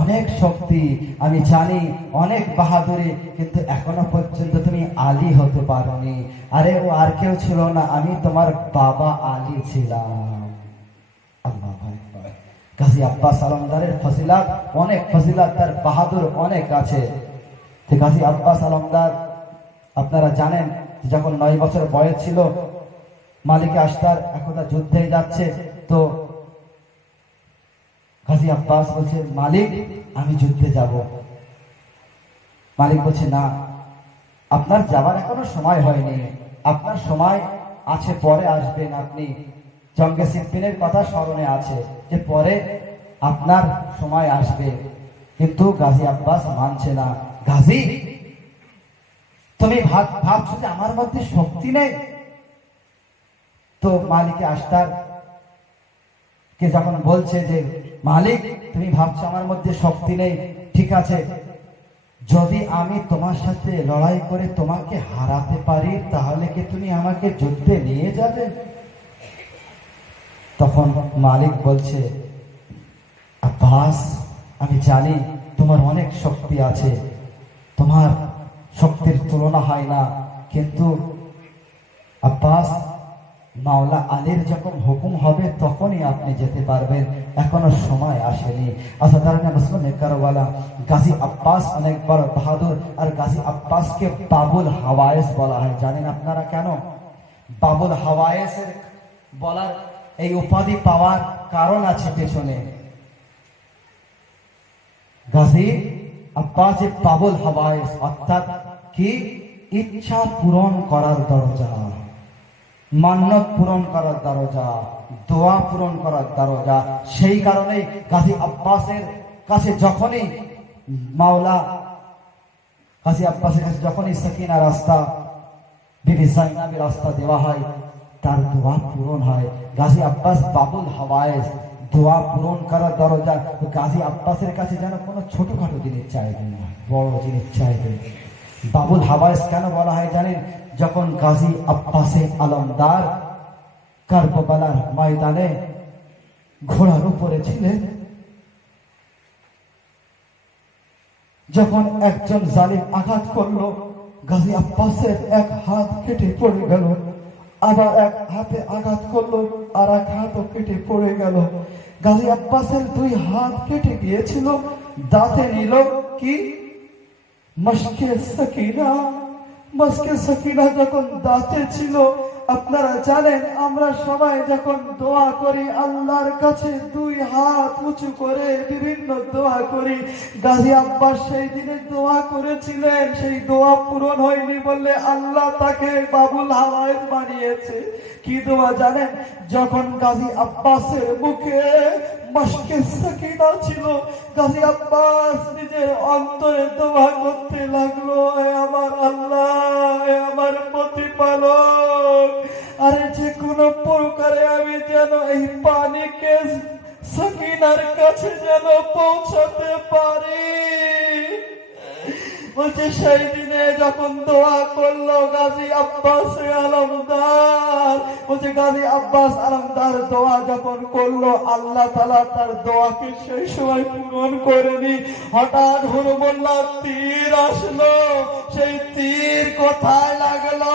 অনেক শক্তি, আমি জানি অনেক বাহাদুরি, কিন্তু এখনো পর্যন্ত তুমি আলী হতে পারোনি। আরে ও আর কেউ ছিল না, আমি তোমার বাবা আলী ছিলাম। আল্লাহ গাজী আব্বাস আলমদারের ফজিলাত অনেক, ফজিলাত তার বাহাদুর অনেক আছে। গাজী আব্বাস আলমদার আপনারা জানেন যখন 9 বছর বয়স ছিল, মালিক আশতার একদা যুদ্ধে যাচ্ছে, তো গাজী আব্বাস বলছে মালিক আমি যুদ্ধে যাব। মালিক বলছে না, আপনার যাবার এখনো সময় হয়নি, আপনার সময় আছে, পরে আসবেন আপনি। জঙ্গে সিফিনের কথা স্মরণে আছে যে পরে আপনার সময় আসবে, কিন্তু গাজী আব্বাস মানছে না। গাজী তুমি ভাবছো যে আমার মধ্যে শক্তি নেই? তো মালিকে আশতার কে যখন বলছে যে মালিক তুমি ভাবছো আমার মধ্যে শক্তি নেই, ঠিক আছে, যদি আমি তোমার সাথে লড়াই করে তোমাকে হারাতে পারি তাহলে কি তুমি আমাকে যুদ্ধে নিয়ে যাবে? তখন মালিক বলছে আব্বাস আমি জানি তোমার অনেক শক্তি আছে, তোমার শক্তির তুলনা হয় না, কিন্তু আব্বাস মাওলা আলীর যখন হুকুম হবে তখনই আপনি যেতে পারবেন, এখনো সময় আসেনি। আচ্ছা, তার মুসলিম কারবালা গাজী আব্বাস অনেক বড় বাহাদুর, আর গাজী আব্বাসকে বাবুল হাওয়ায়েস বলা হয়। জানেন আপনারা কেন বাবুল হাওয়ায়েসের বলার এই উপাধি পাওয়ার কারণ আছে পেছনে। গাজী আব্বাস বাবুল হাওয়ায়েস অর্থাৎ কি, ইচ্ছা পূরণ করার দরজা, মান্নত পূরণ করার দরজা, দোয়া পূরণ করার দরজা। সেই কারণেই গাজী আব্বাসের কাছে যখনই মাওলা গাজী আব্বাসের কাছে যখনই সাকিনা রাস্তা, বিবি জাইনাবের রাস্তা দেওয়া হয়, তার দোয়া পূরণ হয়। গাজী আব্বাস বাবুল হাওয়ায়েস, দোয়া পূরণ করার দরজা। গাজী আব্বাসের কাছে যেন কোনো ছোটখাটো জিনিস চাইবেন না, বড় জিনিস চাইবেন। বাবুল হাওয়ায়েস কেন বলা হয় জানেন? যখন গাজী আব্বাসে আলমদার কারবালার ময়দানে ঘোড়ার উপরে ছিলেন, যখন একজন জালিম আঘাত করলো, গাজী আব্বাসের এক হাত কেটে পড়ে গেল, আবার এক হাতে আঘাত করলো, আর এক হাতও কেটে পড়ে গেল। গাজী আব্বাসের দুই হাত কেটে গিয়েছিল, দাঁতে নিল কি মশকে সাকিনা। মশকে সাকিনা যখন দাঁতে ছিল, আপনারা জানেন আমরা সবাই যখন দোয়া করি আল্লাহর কাছে দুই হাত উঁচু করে বিভিন্ন দোয়া করি। গাজী আব্বাস সেই দিনে দোয়া করেছিলেন, সেই দোয়া পূরণ হয়নি বললে আল্লাহ তাকে বাবুল হাওয়ায়েস বানিয়েছে। কি দোয়া জানেন? যখন গাজী আব্বাসের মুখে মশকে সাকিনা ছিল, গাজী আব্বাস নিজের অন্তরে দোয়া করতে লাগলো, আমার আল্লাহ, আমার প্রতিপালক, আরে যে কোনো প্রকারে আমি যেন এই পানিকে সাকিনার কাছে যেন পৌঁছাতে পারি। বলছে সেই দিনে যখন দোয়া করলো গাজী আব্বাস আলমদার, বলছে গাজী আব্বাস আলমদার দোয়া যখন করলো, আল্লাহ তাআলা তার দোয়াকে সেই সময় পূরণ করেনি। হঠাৎ হুরমুল্লাহ তীর আসলো, সেই তীর কোথায় লাগলো?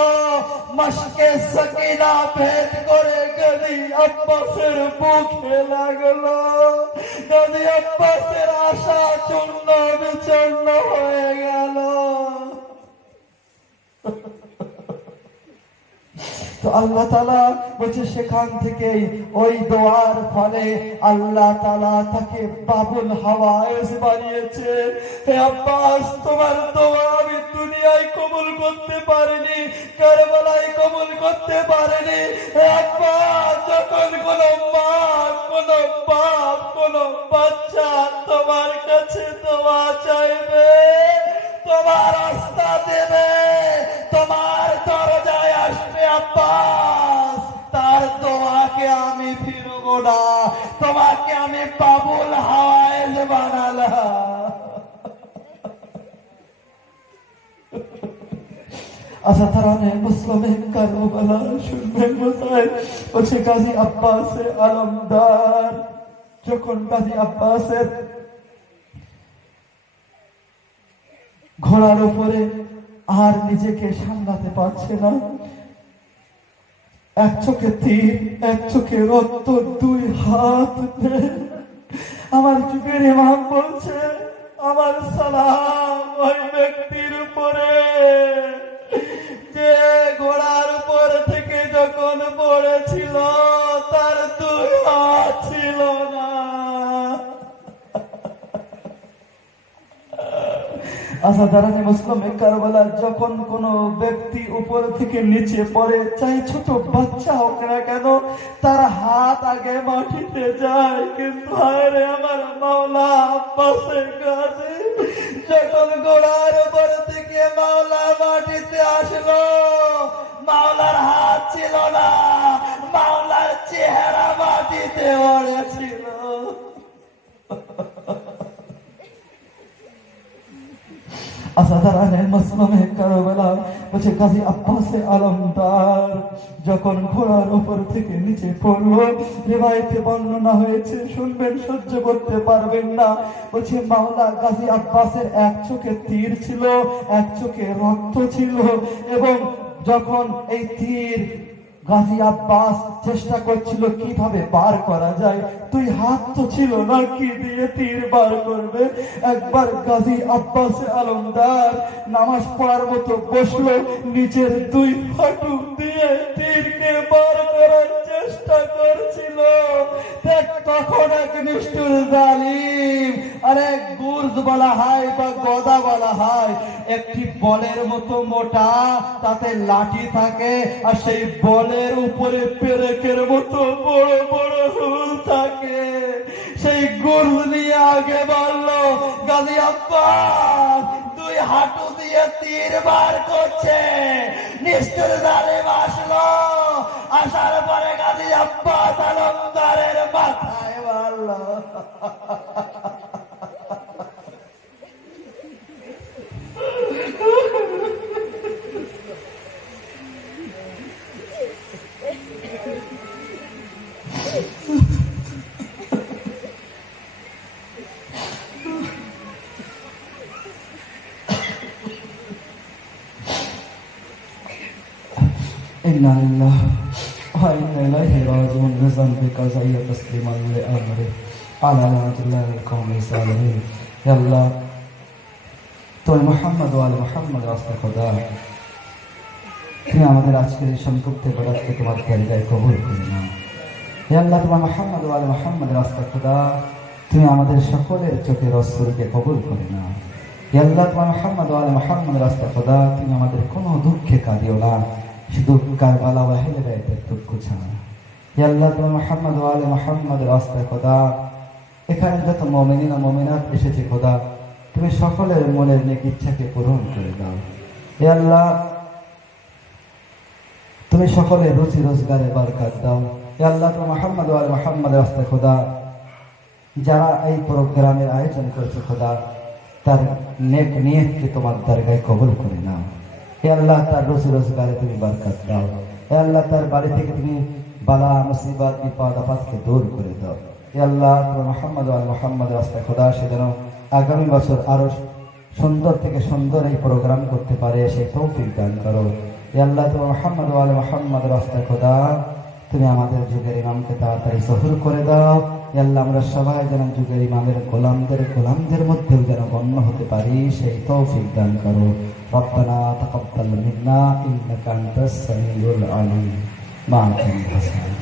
মশকে সাকিনা ভেদ করে গাজী আব্বাসের বুকে লাগলো। গাজী আব্বাসের আশা চূর্ণ বিচূর্ণ হয়ে গেল। তো আল্লাহ তাআলা বলছে সেখান থেকে ওই দোয়ার ফলে আল্লাহ তাআলা তাকে বাবুল হাওয়ায়েস বানিয়েছে। হে আব্বাস, তোমার দোয়া আমি দুনিয়ায় কবুল করতে পারিনি, কারবালায় কবুল করতে পারিনি। হে আব্বাস, যখন কোন মা, কোন বাপ, কোন বাচ্চা তোমার কাছে দোয়া চাইবে, তোমার রাস্তা দেবে, তোমার দরজায় আসবে আব্বাস, তার দোয়াকে আমি ফিরবো না, তোমাকে আমি বাবুল হাওয়ায়েস বানালাম। আচ্ছা, তারা মুসলিমে কারবালা শুনবেন বোঝায়। বলছে গাজী আব্বাস আলমদার যখন গাজী আব্বাসের ঘোড়ার উপরে আর নিজেকে সামলাতে পারছে না, এক চোখে তীর, এক চোখে রক্ত, দুই হাত। আমার যুগের ইমাম বলছে, আমার সালাম ওই ব্যক্তির উপরে যে ঘোড়ার উপর থেকে যখন পড়েছিল তার দুই হাত ছিল না। আচ্ছা, যারা মুসলিমে কারবালা যখন কোন ব্যক্তি উপর থেকে নিচে পড়ে, চাই ছোট বাচ্চা হোক না কেন, তার হাত আগে মাটিতে যায়। কিন্তু হায়রে আমার মাওলা আব্বাসের কাছে যখন ঘোড়ার উপর থেকে মাওলা মাটিতে আসলো, মাওলার হাত ছিল না, মাওলার চেহারা মাটিতে পড়েছিল। গাজী আব্বাস আলমদার যখন ঘোড়ার উপর থেকে নিচে পড়লো, রিওয়ায়েতে বর্ণনা হয়েছে, শুনবেন সহ্য করতে পারবেন না। বলছে মাওলা গাজী আব্বাসের এক চোখে তীর ছিল, এক চোখে রক্ত ছিল, এবং যখন এই তীর গাজী আব্বাস চেষ্টা করছিল কিভাবে পার করা যায়, তুই হাত তো ছিল না কি দিয়ে তীর বার করবে। একবার গাজী আব্বাস আলমদার নামাজ পড়ার মতো বসলো, নিচের দুই হাঁটু দিয়ে তীরকে বার করার চেষ্টা করছিল। দেখ তখন এক নিষ্ঠুর জালিম, আর এক গুর্জ বলা হয় বা গদা বলা হয়, একটি বলের মতো মোটা, তাতে লাঠি থাকে, আর সেই বলের উপরে পেরেকের মতো বড় বড় হুল থাকে। সেই গুর্জ নিয়ে আগে বলল, গাজী আব্বাস দুই হাঁটু দিয়ে তীর বার করছে। নিষ্ঠুর জালিম আসলো, আসার পরে গাজী আব্বাস আলমদারের মাথায় মারল। إنا لله وإنا إليه راجعون بذنبك زي تسليما لأمره على لعنة الله القوم الظالمين। يا الله তুমি মুহাম্মদ ওয়া আলি মুহাম্মদ রাস্তা খোদা, তুমি আমাদের আজকের এই সংক্ষিপ্ত বরাতকে তোমার দরজায় কবুল করে নাও। ইয়া আল্লাহ তোমার মুহাম্মদ ওয়া আলি মুহাম্মদ রাস্তা খোদা, তুমি আমাদের সকলের চোখের অশ্রুকে কবুল করে নাও। ইয়া আল্লাহ তোমার মুহাম্মদ ওয়া আলি মুহাম্মদ রাস্তা খোদা, তুমি আমাদের কোনো দুঃখে কাঁদিও না, শুধু কারবালা ওয়া আহলে বাইতের দুঃখ ছাড়া। ইয়া আল্লাহ তোমার মুহাম্মদ ওয়া আলি মুহাম্মদ রাস্তা খোদা, এখানে যত মুমিনিন ও মুমিনাত এসেছে খোদা, তুমি সকলের মনের নেক ইচ্ছাকে পূরণ করে দাও। হে আল্লাহ তুমি সকলের রুচি রোজগারে বরকত দাও। হে আল্লাহ তুমি মুহাম্মদ ওয়া আলি মুহাম্মদ রাস্তায় খোদা, যারা এই প্রোগ্রামের আয়োজন করেছে খোদা, তার নেক নিয়তকে তোমার দরগায় কবুল করে নাও। হে আল্লাহ তার রুচি রোজগারে তুমি বরকত দাও। হে আল্লাহ তার বাড়ি থেকে তুমি বালা মুসিবত বিপদ আপদকে দূর করে দাও। হে আল্লাহ তুমি মুহাম্মদ ওয়া আলি মুহাম্মদ রাস্তায় খোদা, সে যেন আগামী বছর আরো সুন্দর থেকে সুন্দর এই প্রোগ্রাম করতে পারে, সেই তৌফিক দান করো। হে আল্লাহ তুমি মুহাম্মদ ওয়া আলি মুহাম্মদ রাস্তায় খোদা, তুমি আমাদের যুগের ইমামকে তাড়াতাড়ি জহুর করে দাও। হে আল্লাহ আমরা সবাই যেন যুগের ইমামের গোলামদের মধ্যেও যেন গণ্য হতে পারি, সেই তৌফিক দান করো। রব্বানা তাকাব্বাল মিন্না ইন্নাকা আনতাস সামিউল আলিম। মা আনতুম হাসান।